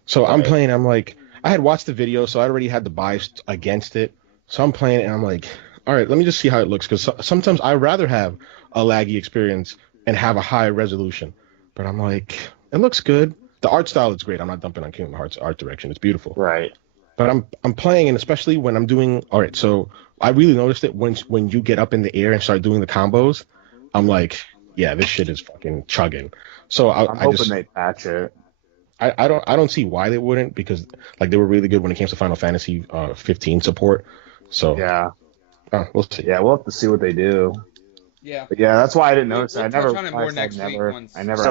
So I'm playing. I'm like, I had watched the video, so I already had the bias against it. So I'm playing, and I'm like, all right, let me just see how it looks, because sometimes I'd rather have a laggy experience and have a high resolution. But I'm like, it looks good. The art style is great. I'm not dumping on Kingdom Hearts art direction. It's beautiful. Right. But I'm playing, and especially when I'm doing, all right, so I really noticed it when you get up in the air and start doing the combos. I'm like, yeah, this shit is fucking chugging. So I'm hoping they patch it. I don't see why they wouldn't, because like they were really good when it came to Final Fantasy 15 support. So yeah, we'll see. Yeah, we'll have to see what they do. Yeah. But yeah, that's why I didn't notice. We'll I never had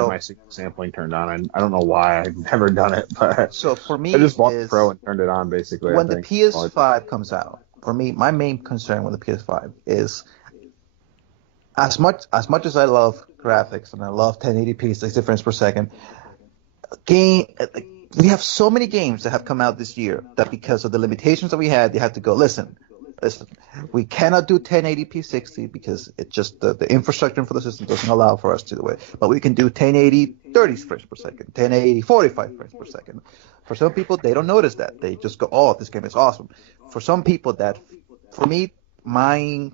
my sampling turned on. I don't know why. I've never done it, but so for me, I just bought the Pro and turned it on basically. When the PS5 comes out, for me, my main concern with the PS5 is as much as I love graphics and I love 1080p 60 frames per second, we have so many games that have come out this year that because of the limitations that we had, they had to go, listen, we cannot do 1080p 60 because it's just the infrastructure for the system doesn't allow for us to do it. But we can do 1080 30 frames per second, 1080 45 frames per second. For some people, they don't notice that. They just go, oh, this game is awesome. For some people, for me, my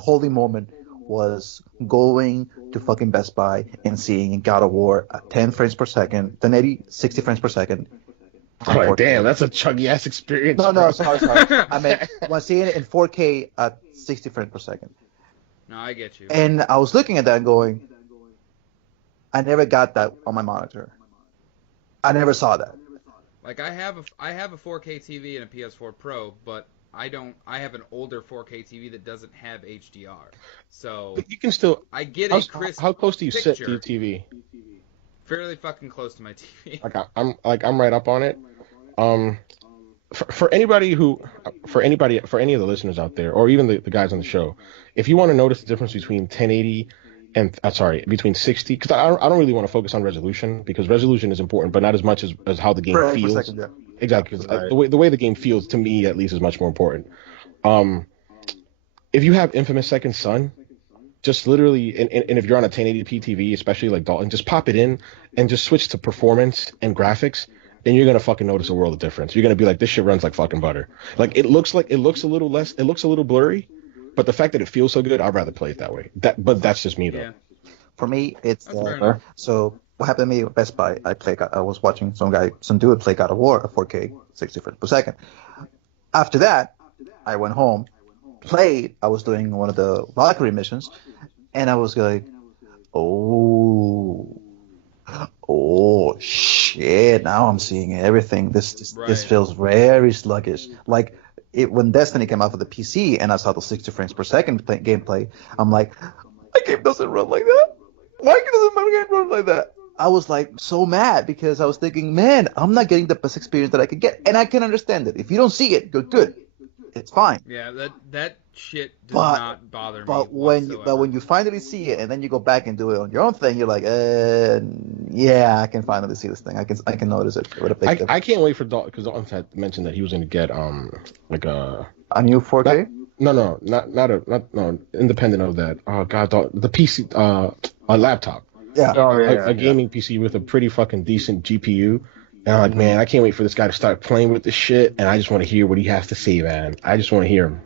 holy moment was going to fucking Best Buy and seeing God of War at 10 frames per second, 1080 60 frames per second. Oh, damn, that's a chuggy ass experience. No, sorry. I mean, when seeing it in 4K at 60 frames per second. No, I get you. And I was looking at that and going, I never got that on my monitor. I never saw that. Like I have a 4K TV and a PS4 Pro, but I have an older 4K TV that doesn't have HDR. So but you can still. I get a crisp. How close do you picture. sit to your TV? Fairly fucking close to my TV. I'm right up on it. For any of the listeners out there, or even the guys on the show, if you want to notice the difference between 1080 and between 60, because I don't really want to focus on resolution, because resolution is important, but not as much as how the game feels. Second, yeah. Exactly, because the way the game feels to me at least is much more important. If you have Infamous Second Son, just literally, and if you're on a 1080p TV, especially like Dalton, just pop it in and just switch to performance and graphics, and you're gonna fucking notice a world of difference. You're gonna be like, this shit runs like fucking butter. Like it looks a little blurry, but the fact that it feels so good, I'd rather play it that way. But that's just me though. Yeah. For me, it's so. What happened to me at Best Buy? I was watching some dude play God of War at 4K 60 frames per second. After that, I went home, played. I was doing one of the Valkyrie missions, and I was like, oh shit! Now I'm seeing everything. This feels very sluggish. Like when Destiny came out for the PC, and I saw the 60 frames per second gameplay. I'm like, my game doesn't run like that. Why doesn't my game run like that? I was like so mad because I was thinking, man, I'm not getting the best experience that I could get, and I can understand it. If you don't see it, you're good. It's fine. Yeah, that shit does not bother me. But when you finally see it, and then you go back and do it on your own thing, you're like, yeah, I can finally see this thing. I can notice it. I can't wait for Dalton, because Dalton had mentioned that he was going to get like a new 4K. No, independent of that. Oh god, the PC, a laptop. Yeah. A gaming PC with a pretty fucking decent GPU. And I'm like, man, I can't wait for this guy to start playing with this shit, and I just want to hear what he has to say, man. I just want to hear him.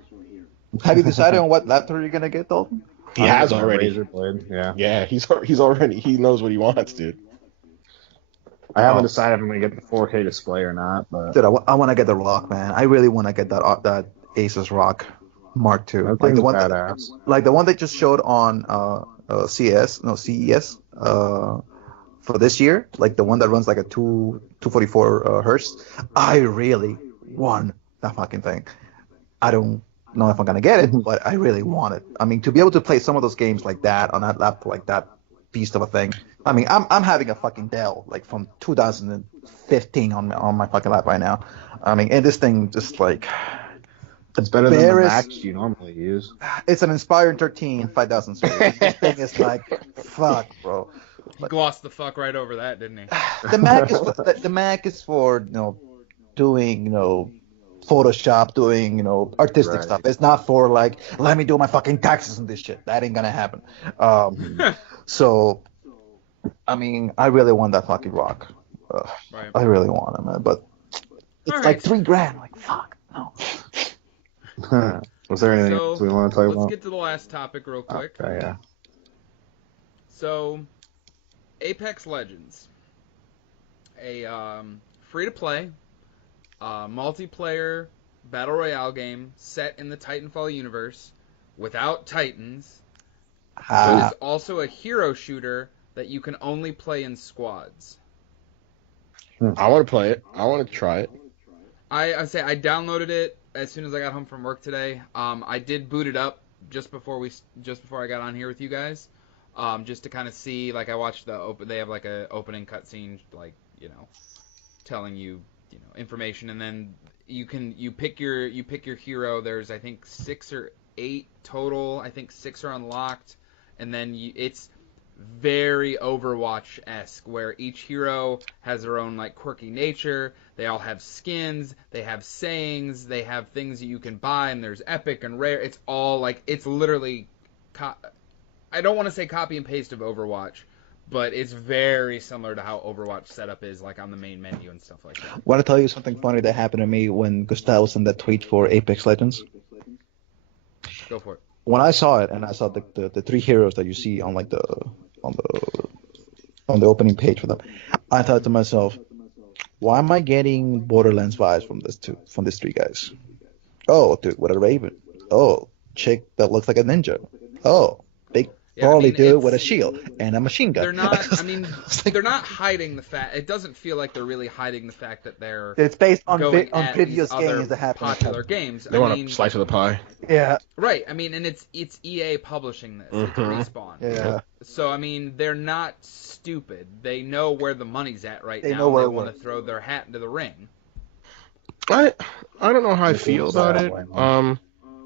Have you decided on what laptop you're gonna get, Dalton? He has On a already. Razer Blade, yeah. Yeah, he's already. He knows what he wants, dude. I haven't Oh. decided if I'm gonna get the 4K display or not, but Dude, I want to get the Rock, man. I really want to get that Asus Rock Mark II, that like thing's the one badass. like the one they just showed on CES for this year, like the one that runs like a 244 hertz. I really want that fucking thing. I don't know if I'm gonna get it, but I really want it. I mean, to be able to play some of those games like that on that laptop, like that beast of a thing. I mean, I'm having a fucking Dell like from 2015 on my fucking lap right now. I mean, and this thing just like It's better than the barest- Macs you normally use. it's an Inspiron 13 5000 series. This thing is like fuck, bro. He glossed the fuck right over that, didn't he? The Mac is for doing Photoshop, doing artistic Right. stuff. It's not for like let me do my fucking taxes and this shit. That ain't gonna happen. So, I mean, I really want that fucking Rock. Right. I really want it, man. But it's All like right. $3,000. Like fuck, no. Was there anything So, else we want to talk let's about? get to the last topic real quick. Okay, yeah. So, Apex Legends, a free-to-play, multiplayer battle royale game set in the Titanfall universe without Titans. It is also a hero shooter that you can only play in squads. I want to play it. I want to try it. I downloaded it as soon as I got home from work today. I did boot it up just before I got on here with you guys, just to kind of see. Like I watched they have like a opening cutscene, like telling you information, and then you pick your hero. There's I think 6 or 8 total. I think 6 are unlocked, and then it's very Overwatch-esque, where each hero has their own like quirky nature. They all have skins, they have sayings, they have things that you can buy, and there's epic and rare. It's all like it's literally, I don't want to say copy and paste of Overwatch, but it's very similar to how Overwatch setup is, like on the main menu and stuff like that. Want to tell you something funny that happened to me when Gustavo sent that tweet for Apex Legends? Go for it. When I saw it and I saw the 3 heroes that you see on like on the opening page for them, I thought to myself, why am I getting Borderlands vibes from these 3 guys? Oh, dude, what a raven. Oh, chick that looks like a ninja. Oh, big burly dude with a shield and a machine gun. They're not. I mean, they're not hiding the fact. It doesn't feel like they're really hiding the fact that they're. It's based on going at previous these other games that happened. popular games. They want a slice of the pie. Yeah. Right. I mean, and it's EA publishing this. It's Respawn. Yeah. So I mean, they're not stupid. They know where the money's at right They now. know where They it want to works. throw their hat into the ring. I don't know how I feel about it.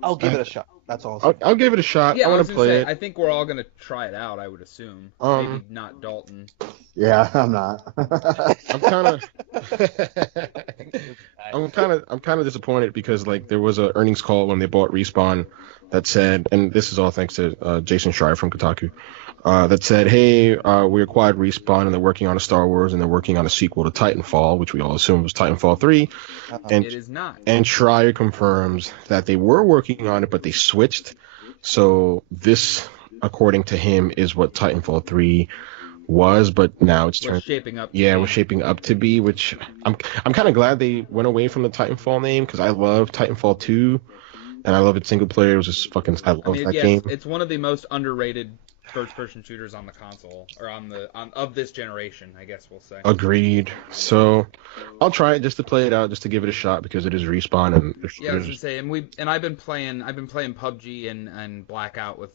I'll give it a shot. That's all. I'll give it a shot. Yeah, I I want was to gonna play say. it. I think we're all gonna try it out. I would assume. Maybe not Dalton. Yeah, I'm not. I'm kind of I'm kind of disappointed because like there was a earnings call when they bought Respawn that said, and this is all thanks to Jason Schreier from Kotaku, that said, hey, we acquired Respawn and they're working on a Star Wars and they're working on a sequel to Titanfall, which we all assumed was Titanfall 3. And It is not. and Schreier confirms that they were working on it, but they switched. So this, according to him, is what Titanfall 3 was, but now it's We're turned. shaping up. Yeah, we're shaping up to be, which I'm kind of glad they went away from the Titanfall name because I love Titanfall 2 and I love its single player. It was just fucking I love that yes, game. it's one of the most underrated first-person shooters on the console or of this generation, I guess we'll say. Agreed. So I'll try it just to play it out, just to give it a shot because it is Respawn and Yeah, I was gonna say, and I've been playing PUBG and Blackout with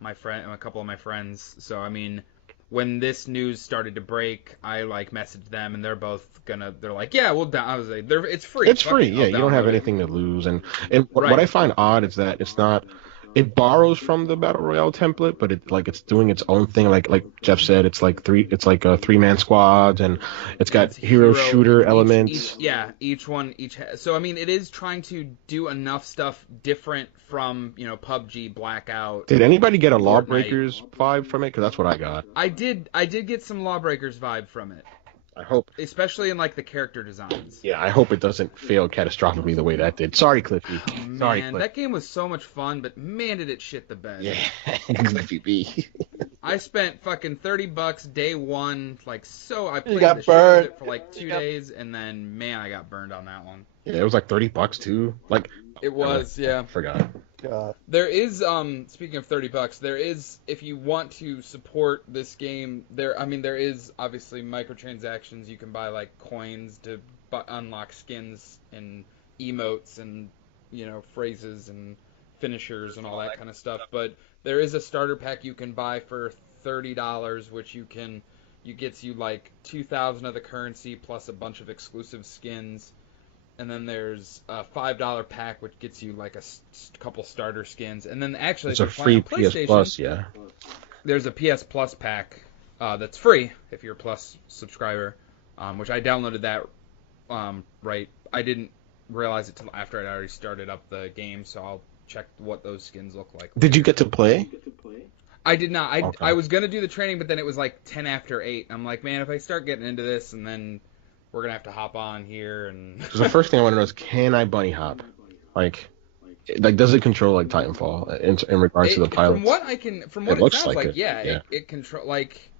my friend, a couple of my friends. So I mean, when this news started to break, I like messaged them, and they're like, yeah, we'll down. I was like, it's free. It's Fuck free. it, Yeah, I'll you don't have download it. anything to lose. And what Right. I find odd is that it's not. It borrows from the battle royale template, but it's doing its own thing. Like Jeff said, it's like a 3-man squads, and it's got It's hero shooter elements. So I mean, it is trying to do enough stuff different from PUBG, Blackout. Did anybody get a Fortnite. Lawbreakers vibe from it? Because that's what I got. I did get some Lawbreakers vibe from it. I hope. especially in like the character designs. Yeah, I hope it doesn't fail catastrophically the way that did. Sorry, Cliffy. Sorry, Man, Cliff. that game was so much fun, but man, did it shit the bed. Yeah, Cliffy B. I spent fucking $30 day one, like so. I played got the shit out of burned. it for like 2 days, and then man, I got burned on that one. Yeah, it was like $30 too. Like It was, yeah. I forgot. God. There is, speaking of $30, there is, if you want to support this game, there is obviously microtransactions. You can buy like coins to unlock skins and emotes and phrases and finishers and all that kind of stuff. But there is a starter pack you can buy for $30, which gets you like 2,000 of the currency plus a bunch of exclusive skins. And then there's a $5 pack, which gets you like a couple starter skins. And then actually, It's if a you're playing free on PS PlayStation, Plus, yeah. there's a PS Plus pack that's free if you're a Plus subscriber, which I downloaded that right. I didn't realize it till after I'd already started up the game, so I'll check what those skins look like. Did you get to play? I did not. Okay. I was going to do the training, but then it was like 10 after 8. I'm like, man, if I start getting into this and then we're going to have to hop on here and... Because the first thing I want to know is, can I bunny hop? Like, does it control like Titanfall in regards to the pilots? From what it looks sounds like like, it. yeah, Yeah. it control like,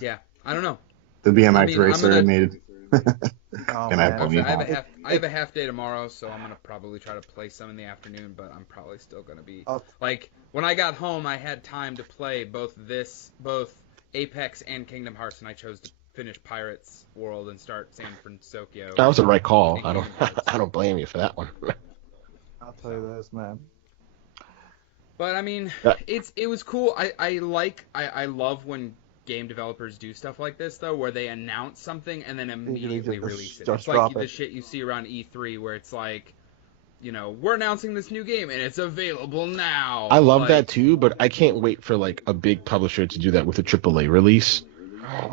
yeah, I don't know. The BMX I mean, racer made. Oh, Can I man. bunny I hop? have a half day tomorrow, so I'm gonna probably try to play some in the afternoon, but I'm probably still gonna be Oh. like when I got home, I had time to play both Apex and Kingdom Hearts, and I chose to finish Pirates World and start San Francisco. That was the right call. I don't blame you for that one. I'll tell you this, man. But I mean, Yeah. it was cool. I love when game developers do stuff like this though, where they announce something and then immediately just release it. just It's like drop the it. shit you see around E3 where it's like, we're announcing this new game and it's available now. I love Like, that too, but I can't wait for like a big publisher to do that with a AAA release.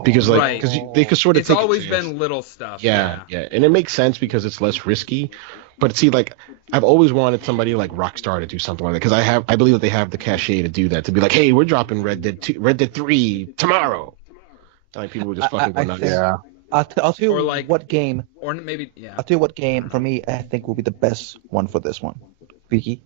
Because like, Right. because they could sort of It's take a always chance. been little stuff. Yeah, and it makes sense because it's less risky. But see, like, I've always wanted somebody like Rockstar to do something like that because I believe that they have the cachet to do that. To be like, hey, we're dropping Red Dead 3 tomorrow. And, like, people would just fucking go I nuts. think- Yeah. I'll tell you Or like- what game. Or maybe, yeah. I'll tell you what game for me I think will be the best one for this one. Vicky,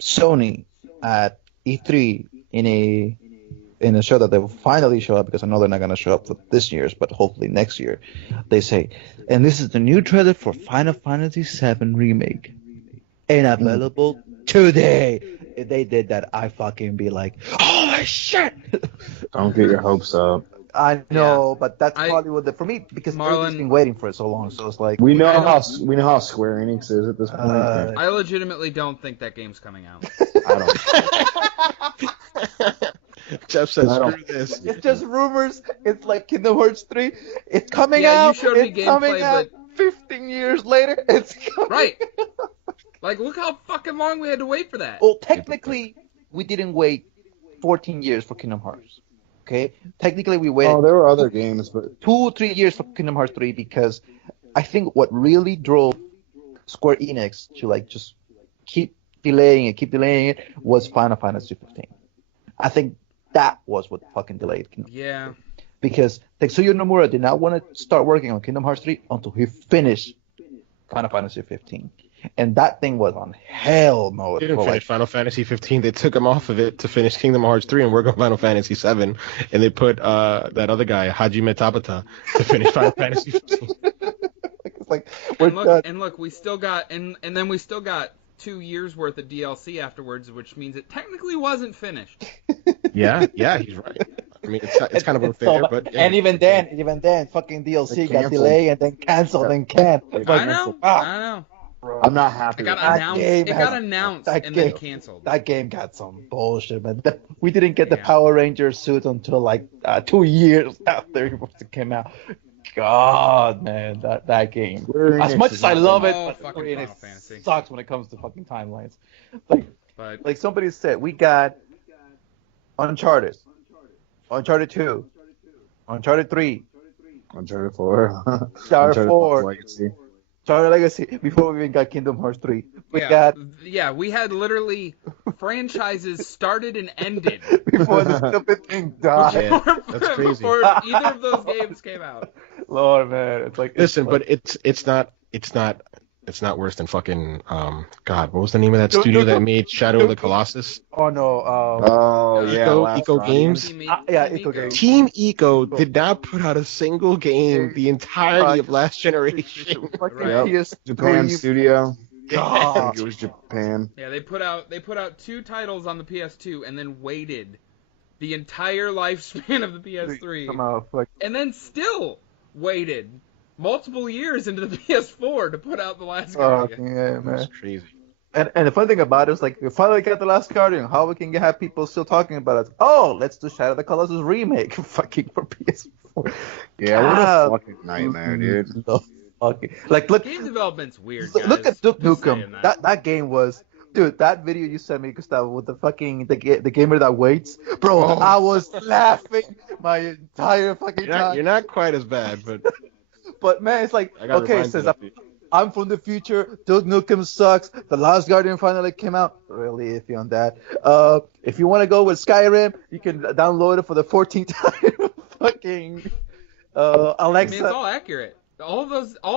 Sony at E3 in a show that they will finally show up because I know they're not going to show up for this year's, but hopefully next year. They say, and this is the new trailer for Final Fantasy VII Remake, and available today. If they did that, I fucking be like, holy shit! Don't get your hopes up. I know, but that's I- probably what for me because Marlon- everybody's been waiting for it so long. So it's like We know how Square Enix is at this point. Uh, I legitimately don't think that game's coming out. I don't. Jeff says, I don't- screw this. it's just rumors. It's like Kingdom Hearts 3. It's coming Yeah, you out. showed me It's coming gameplay, out. 15 years later, it's coming. Right. Like, look how fucking long we had to wait for that. Well, technically, we didn't wait 14 years for Kingdom Hearts. Okay, technically we waited Oh, there were other games, but 2-3 years for Kingdom Hearts 3 because I think what really drove Square Enix to like just keep delaying it was Final Fantasy 15. I think that was what fucking delayed Kingdom. Yeah. Because Tetsuya Nomura did not want to start working on Kingdom Hearts 3 until he finished Final Fantasy 15. And that thing was on hell mode. They didn't for, finish Final Fantasy 15. They took him off of it to finish Kingdom Hearts 3 and work on Final Fantasy 7. And they put that other guy, Hajime Tabata, to finish Final Fantasy 15. It's like we're And look, we still got and then we still got 2 years worth of DLC afterwards, which means it technically wasn't finished. Yeah, he's right. I mean, it's kind of unfair, but yeah. and even then, fucking DLC They got canceled. delayed and then canceled and canceled. I know. I know. I'm not happy. It got with that. announced. game It has- got announced that and then game- canceled. That game got some bullshit, man. We didn't get the Yeah. Power Ranger suit until like 2 years after it came out. God, man, that game. Square As Enix much is as I not love gonna- it, Oh, but fucking Square Final Enix Fantasy. sucks when it comes to fucking timelines. But Like somebody said, we got Uncharted 2, Uncharted 3, Uncharted 4. Uncharted 4, Legacy. Uncharted Legacy. Before we even got Kingdom Hearts 3, we yeah, got we had literally franchises started and ended before the stupid thing died. Yeah, that's crazy. before either of those games came out. Lord, man, it's like Listen, but it's not worse than fucking God. What was the name of that studio that made Shadow of the Colossus? Oh no, Oh yeah, Last Eco Guardian. Games. yeah, Team Eco Eco. Games. Team Eco did not put out a single game the entirety of last generation. Fucking Right. PS3. Japan Studio. I God. think it was Japan. Yeah, they put out 2 titles on the PS2 and then waited the entire lifespan of the PS3, Come out, fuck. and then still waited multiple years into the PS4 to put out the last Guardian. Yeah, man. That's crazy. And the funny thing about it is, like, we finally got the Last Guardian. How we can have people still talking about it? Oh, let's do Shadow of the Colossus remake, fucking for PS4. Yeah, what a God. fucking nightmare, dude. Fucking, like, look, Game development's weird, guys. look at Duke Just saying Nukem. That game was, dude. That video you sent me, Gustavo, with the fucking the gamer that waits, bro. Oh. I was laughing my entire fucking time. You're not quite as bad, but But man, it's like, I got okay, since I'm from the future, Duke Nukem sucks. The Last Guardian finally came out. Really iffy on that. If you want to go with Skyrim, you can download it for the 14th time. Fucking I Alexa. mean, it's all accurate. All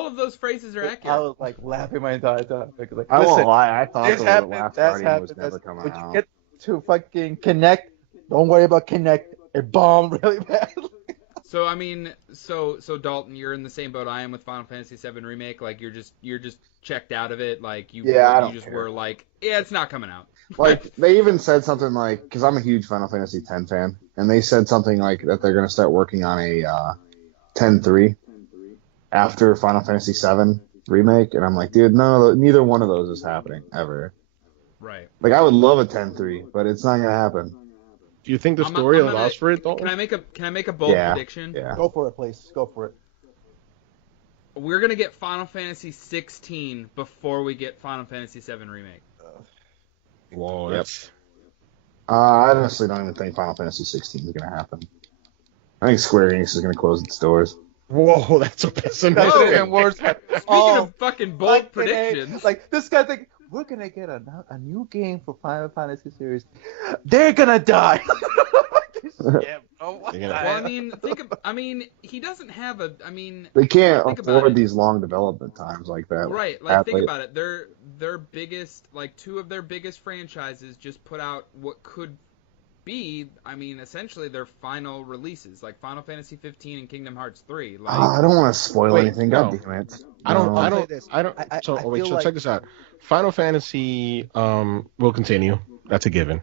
of those phrases are I accurate. was like laughing my entire time. Like, I listen, won't lie, I thought this the happened, Last that's Guardian was happened. never That's, coming when you out. get to fucking Connect, don't worry about Connect. It bombed really bad. So I mean, so Dalton, you're in the same boat I am with Final Fantasy VII Remake. Like you're just checked out of it. Like you, Yeah, I you don't just care. were like, yeah, it's not coming out. Like, they even said something like, because I'm a huge Final Fantasy X fan, and they said something like that they're going to start working on a 10-3 after Final Fantasy VII Remake, and I'm like, dude, neither one of those is happening, ever. Right. Like, I would love a 10-3, but it's not going to happen. do you think the I'm story gonna- allows for it, though? Can I make a bold prediction? Yeah. Go for it, please. Go for it. We're gonna get Final Fantasy 16 before we get Final Fantasy VII Remake. Whoa, Yep. that's I honestly don't even think Final Fantasy 16 is going to happen. I think Square Enix is going to close its doors. whoa, that's so That's pessimistic. even worse. Speaking Oh, of fucking bold fucking A. predictions, Like, this guy think we're gonna get a new game for Final Fantasy series. They're gonna die. Yeah, bro, what They're the gonna- well, I mean, he doesn't have a. I mean, They can't Think about afford it. these long development times like that. right? Like, think Athlete. about it. Their biggest, like, 2 of their biggest franchises just put out what could be, I mean, essentially their final releases, like Final Fantasy 15 and Kingdom Hearts 3. Like, I don't want to spoil Wait, anything. no. God damn it. I don't. No. I I'll don't. say this. I don't. I So wait. feel So like- check this out. Final Fantasy will continue. That's a given.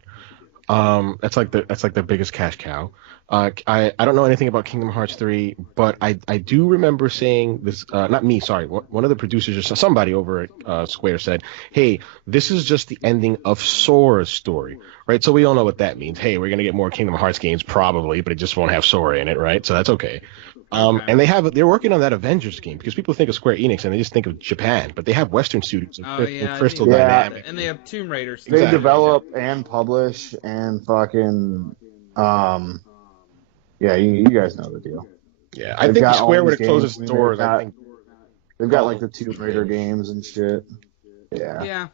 That's like their biggest cash cow. I don't know anything about Kingdom Hearts 3, but I do remember saying this. Not me. Sorry. One of the producers or somebody over at Square said, "Hey, this is just the ending of Sora's story, right?" So we all know what that means. Hey, we're gonna get more Kingdom Hearts games probably, but it just won't have Sora in it, right? So that's okay. Okay. And they're working on that Avengers game because people think of Square Enix and they just think of Japan, but they have Western studios in oh yeah, I Crystal didn't even know Dynamics. that. And they have Tomb Raider. They Exactly. develop and publish and fucking yeah, you guys know the deal. Yeah, I They've think got Square all would these have closed games, its and doors. they've I got- think They've got like the Tomb Raider games and shit. Yeah. Yeah.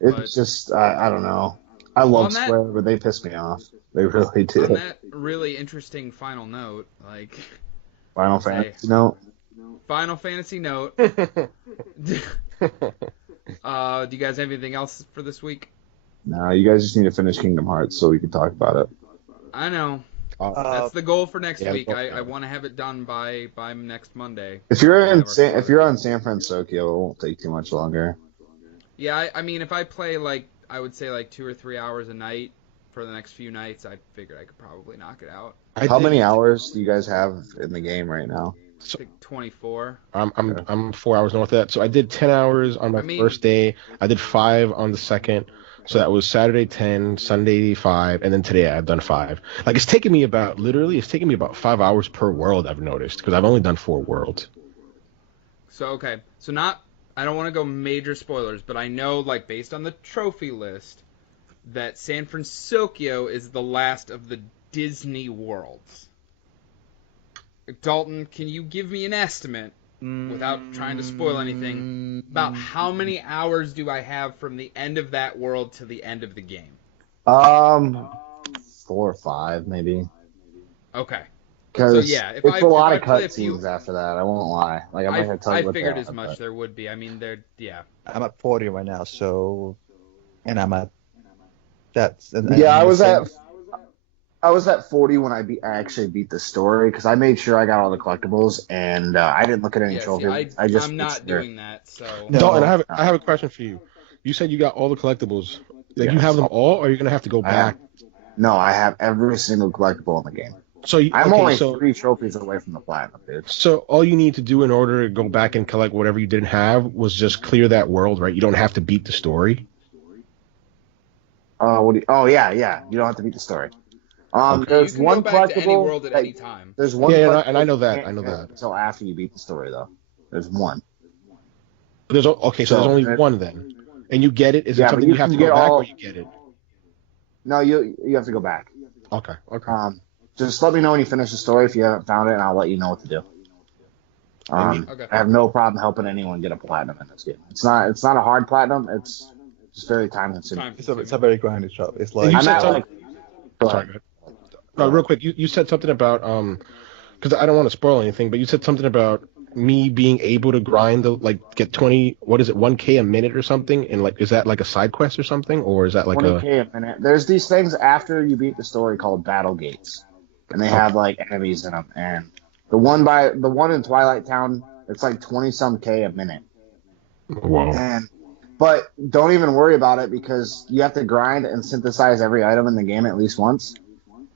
It's but- just I don't know. I love On that- Square, but they piss me off. They really do. On that really interesting final note, like Final say- Fantasy note. Final Fantasy note. Do you guys have anything else for this week? No, you guys just need to finish Kingdom Hearts so we can talk about it. I know. Uh, That's the goal for next yeah, week. both I of them. want to have it done by next Monday. If you're in Whatever. if you're on San Francisco, it won't take too much longer. Yeah, I mean, if I play like I would say like 2 or 3 hours a night for the next few nights, I figured I could probably knock it out. How many hours do you guys have in the game right now? I think 24. I'm 4 hours north of that. So I did 10 hours on my I mean- first day. I did 5 on the second. So that was Saturday 10, Sunday 5, and then today I've done 5. Like it's taken me about 5 hours per world. I've noticed because I've only done 4 worlds. So okay, so not I don't want to go major spoilers, but I know like based on the trophy list that San Francisco is the last of the Disney worlds. Dalton, can you give me an estimate without trying to spoil anything about how many hours do I have from the end of that world to the end of the game? 4 or 5 maybe. Okay. Because yeah, it's a lot of play a few, cutscenes after that. I won't lie. Like I'm not gonna tell I you what they figured are. as much But... there would be. I mean, yeah. I'm at 40 right now, so and I'm at that's and Yeah, I'm the same. I was at 40 when I actually beat the story because I made sure I got all the collectibles and I didn't look at any Yeah, see, trophies. I just I'm made not sure. doing that, so Dalton, No, I have a question for you. You said you got all the collectibles. Like you have Yes. them all, or you're gonna have to go I have back? no, I have every single collectible in the game. So you, I'm okay, only so 3 trophies away from the platinum, dude. so all you need to do in order to go back and collect whatever you didn't have was just clear that world, right? You don't have to beat the story. Oh yeah, yeah. You don't have to beat the story. Okay. you There's can go one back to any collectible world at that any time. there's one Yeah, collectible and I know you that. I can't know get that. until after you beat the story, though. There's one. Okay, so there's only one then, and you get it. Is it Yeah, but something you you have can to go get back, or all. you get it? No, you have to go back. Okay, okay. Just let me know when you finish the story if you haven't found it, and I'll let you know what to do. Okay. I have no problem helping anyone get a platinum in this game. It's not a hard platinum. It's just very time consuming. it's a very grindy job. It's And like you I'm said at something. like. Go Sorry, ahead. go ahead. No, real quick. You said something about because I don't want to spoil anything, but you said something about me being able to grind the like get 20. What is it? 1K a minute or something? And like, is that like a side quest or something, or is that like a? 20K a minute. There's these things after you beat the story called battle gates, and they have like enemies in them. And the one in Twilight Town, it's like 20 some K a minute. Whoa. But don't even worry about it because you have to grind and synthesize every item in the game at least once.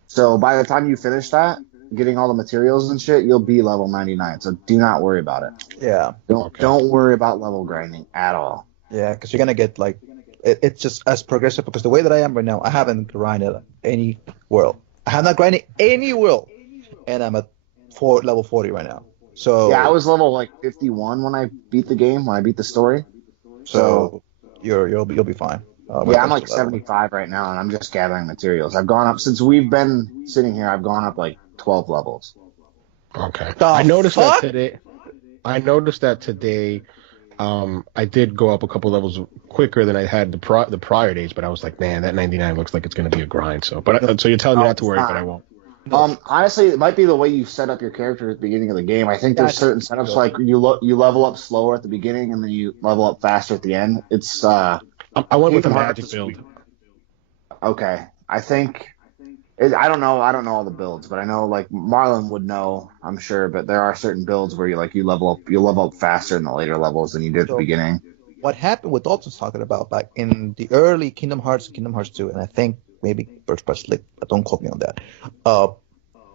So by the time you finish that, getting all the materials and shit, you'll be level 99. So do not worry about it. yeah, Don't worry about level grinding at all. yeah, because you're gonna get like it's just as progressive. Because the way that I am right now, I haven't grinded any world. I have not grinded any world, and I'm at level 40 right now. So Yeah, I was level like 51 when I beat the game, when I beat the story. So you'll be fine. Yeah, I'm like 75 right now, and I'm just gathering materials. I've gone up since we've been sitting here. I've gone up like 12 levels. Okay. The I noticed fuck? that today. I noticed that today. I did go up a couple levels quicker than I had the prior days, but I was like, man, that 99 looks like it's going to be a grind. So, so you're telling me not to worry, but I won't. Honestly, it might be the way you set up your character at the beginning of the game. I think there's certain setups like you level up slower at the beginning and then you level up faster at the end. It's I went with a Kingdom magic Hearts- build. Okay, I think I don't know. I don't know all the builds, but I know like Marlon would know. I'm sure, but there are certain builds where you level up faster in the later levels than you did at the beginning. What happened? What Dalton's talking about back in the early Kingdom Hearts and Kingdom Hearts 2, and I think maybe Birth by Sleep, but don't quote me on that.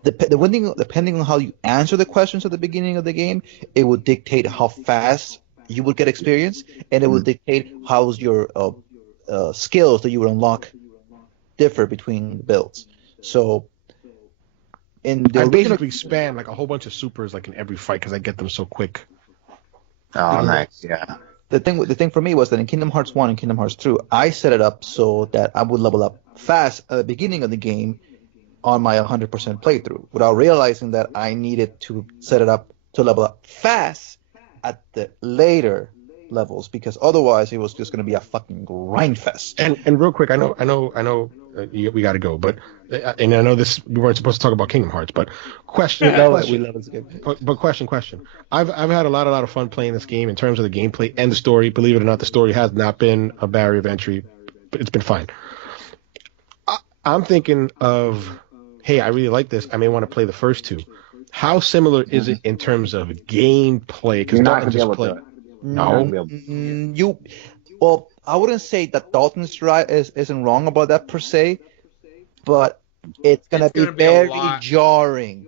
Depending on how you answer the questions at the beginning of the game, it would dictate how fast you would get experience, and it would dictate how your skills that you would unlock differ between the builds. So, in the I original, basically spam like a whole bunch of supers like in every fight because I get them so quick. Oh, nice, yeah. the thing for me was that in Kingdom Hearts 1 and Kingdom Hearts 2, I set it up so that I would level up fast at the beginning of the game on my 100% playthrough, without realizing that I needed to set it up to level up fast at the later levels, because otherwise it was just going to be a fucking grind fest. And real quick, I know, we got to go, but and I know this we weren't supposed to talk about Kingdom Hearts, but question. But question. I've had a lot of fun playing this game in terms of the gameplay and the story. Believe it or not, the story has not been a barrier of entry, but it's been fine. I'm thinking of, hey, I really like this. I may want to play the first two. How similar is it in terms of gameplay? Because You're not Dalton going to be just able to played. do it. No. Well, I wouldn't say that Dalton's right isn't wrong about that per se, but it's gonna be very jarring.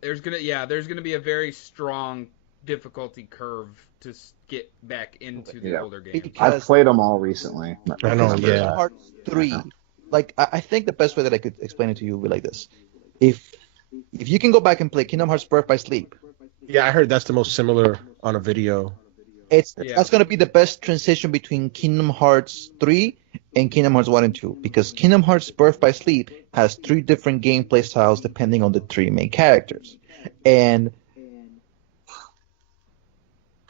There's gonna be a very strong difficulty curve to get back into the older games. I've played them all recently. I know, Kingdom Hearts 3. Like, I think the best way that I could explain it to you would be like this: if you can go back and play Kingdom Hearts Birth by Sleep. Yeah, I heard that's the most similar on a video. That's going to be the best transition between Kingdom Hearts 3 and Kingdom Hearts 1 and 2, because Kingdom Hearts Birth by Sleep has 3 different gameplay styles depending on the 3 main characters. And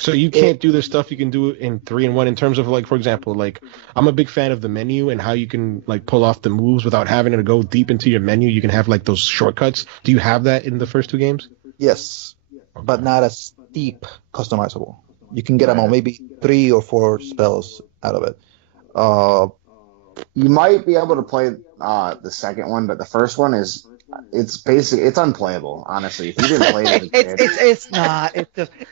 So you can't do the stuff you can do in 3 and 1 in terms of like, for example, like I'm a big fan of the menu and how you can like pull off the moves without having to go deep into your menu. You can have like those shortcuts. Do you have that in the first 2 games? Yes, but not as deep customizable. You can get them on maybe 3 or 4 spells out of it. You might be able to play the second one, but the first one it's unplayable, honestly. If you didn't play it as a kid, It's not.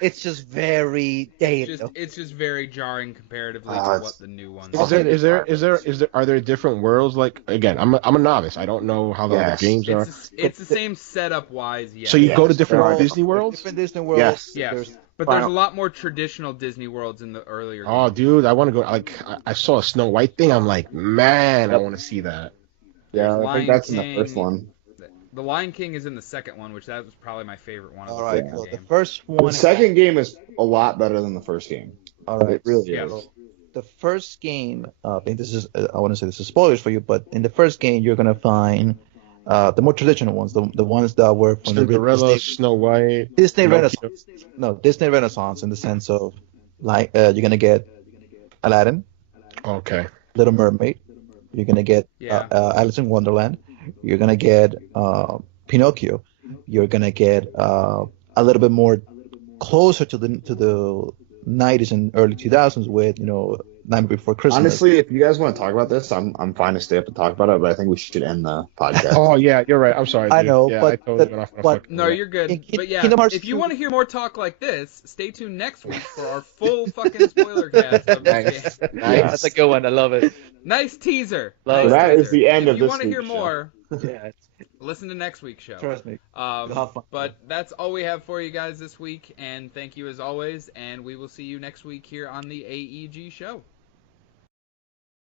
It's just very dated. It's just very jarring comparatively to what the new ones Are there different worlds? Like again, I'm a novice. I don't know how the other games are. It's the same setup wise. Yeah. So you go to different Disney worlds? Different Disney worlds. Yes. But there's a lot more traditional Disney worlds in the earlier games. Oh, dude, I want to go. Like, I saw a Snow White thing. I'm like, man, I want to see that. Yeah, I think that's in the first one. The Lion King is in the second one, which that was probably my favorite one. All right, so the first one. The second game is a lot better than the first game. All right, it really is. The first game, I think this is. I want to say this is spoilers for you, but in the first game, you're gonna find the more traditional ones, the ones that were from Cinderella, the Snow White, Disney Renaissance. No, Disney Renaissance in the sense of like you're gonna get Aladdin, okay, Little Mermaid. You're gonna get Alice in Wonderland. You're gonna get Pinocchio. You're gonna get a little bit more closer to the 90s and early 2000s with Nightmare Before Christmas. Honestly, if you guys want to talk about this, I'm fine to stay up and talk about it, but I think we should end the podcast. Oh yeah, you're right. I'm sorry. Dude. I know, yeah, but I totally went off on a fucking no, you're good. But yeah, if you want to hear more talk like this, stay tuned next week for our full fucking spoiler cast of this game. Nice. That's a good one. I love it. Nice teaser. So that is the end of this. If you want to hear more, listen to next week's show. Trust me. But that's all we have for you guys this week, and thank you as always, and we will see you next week here on the AEG show.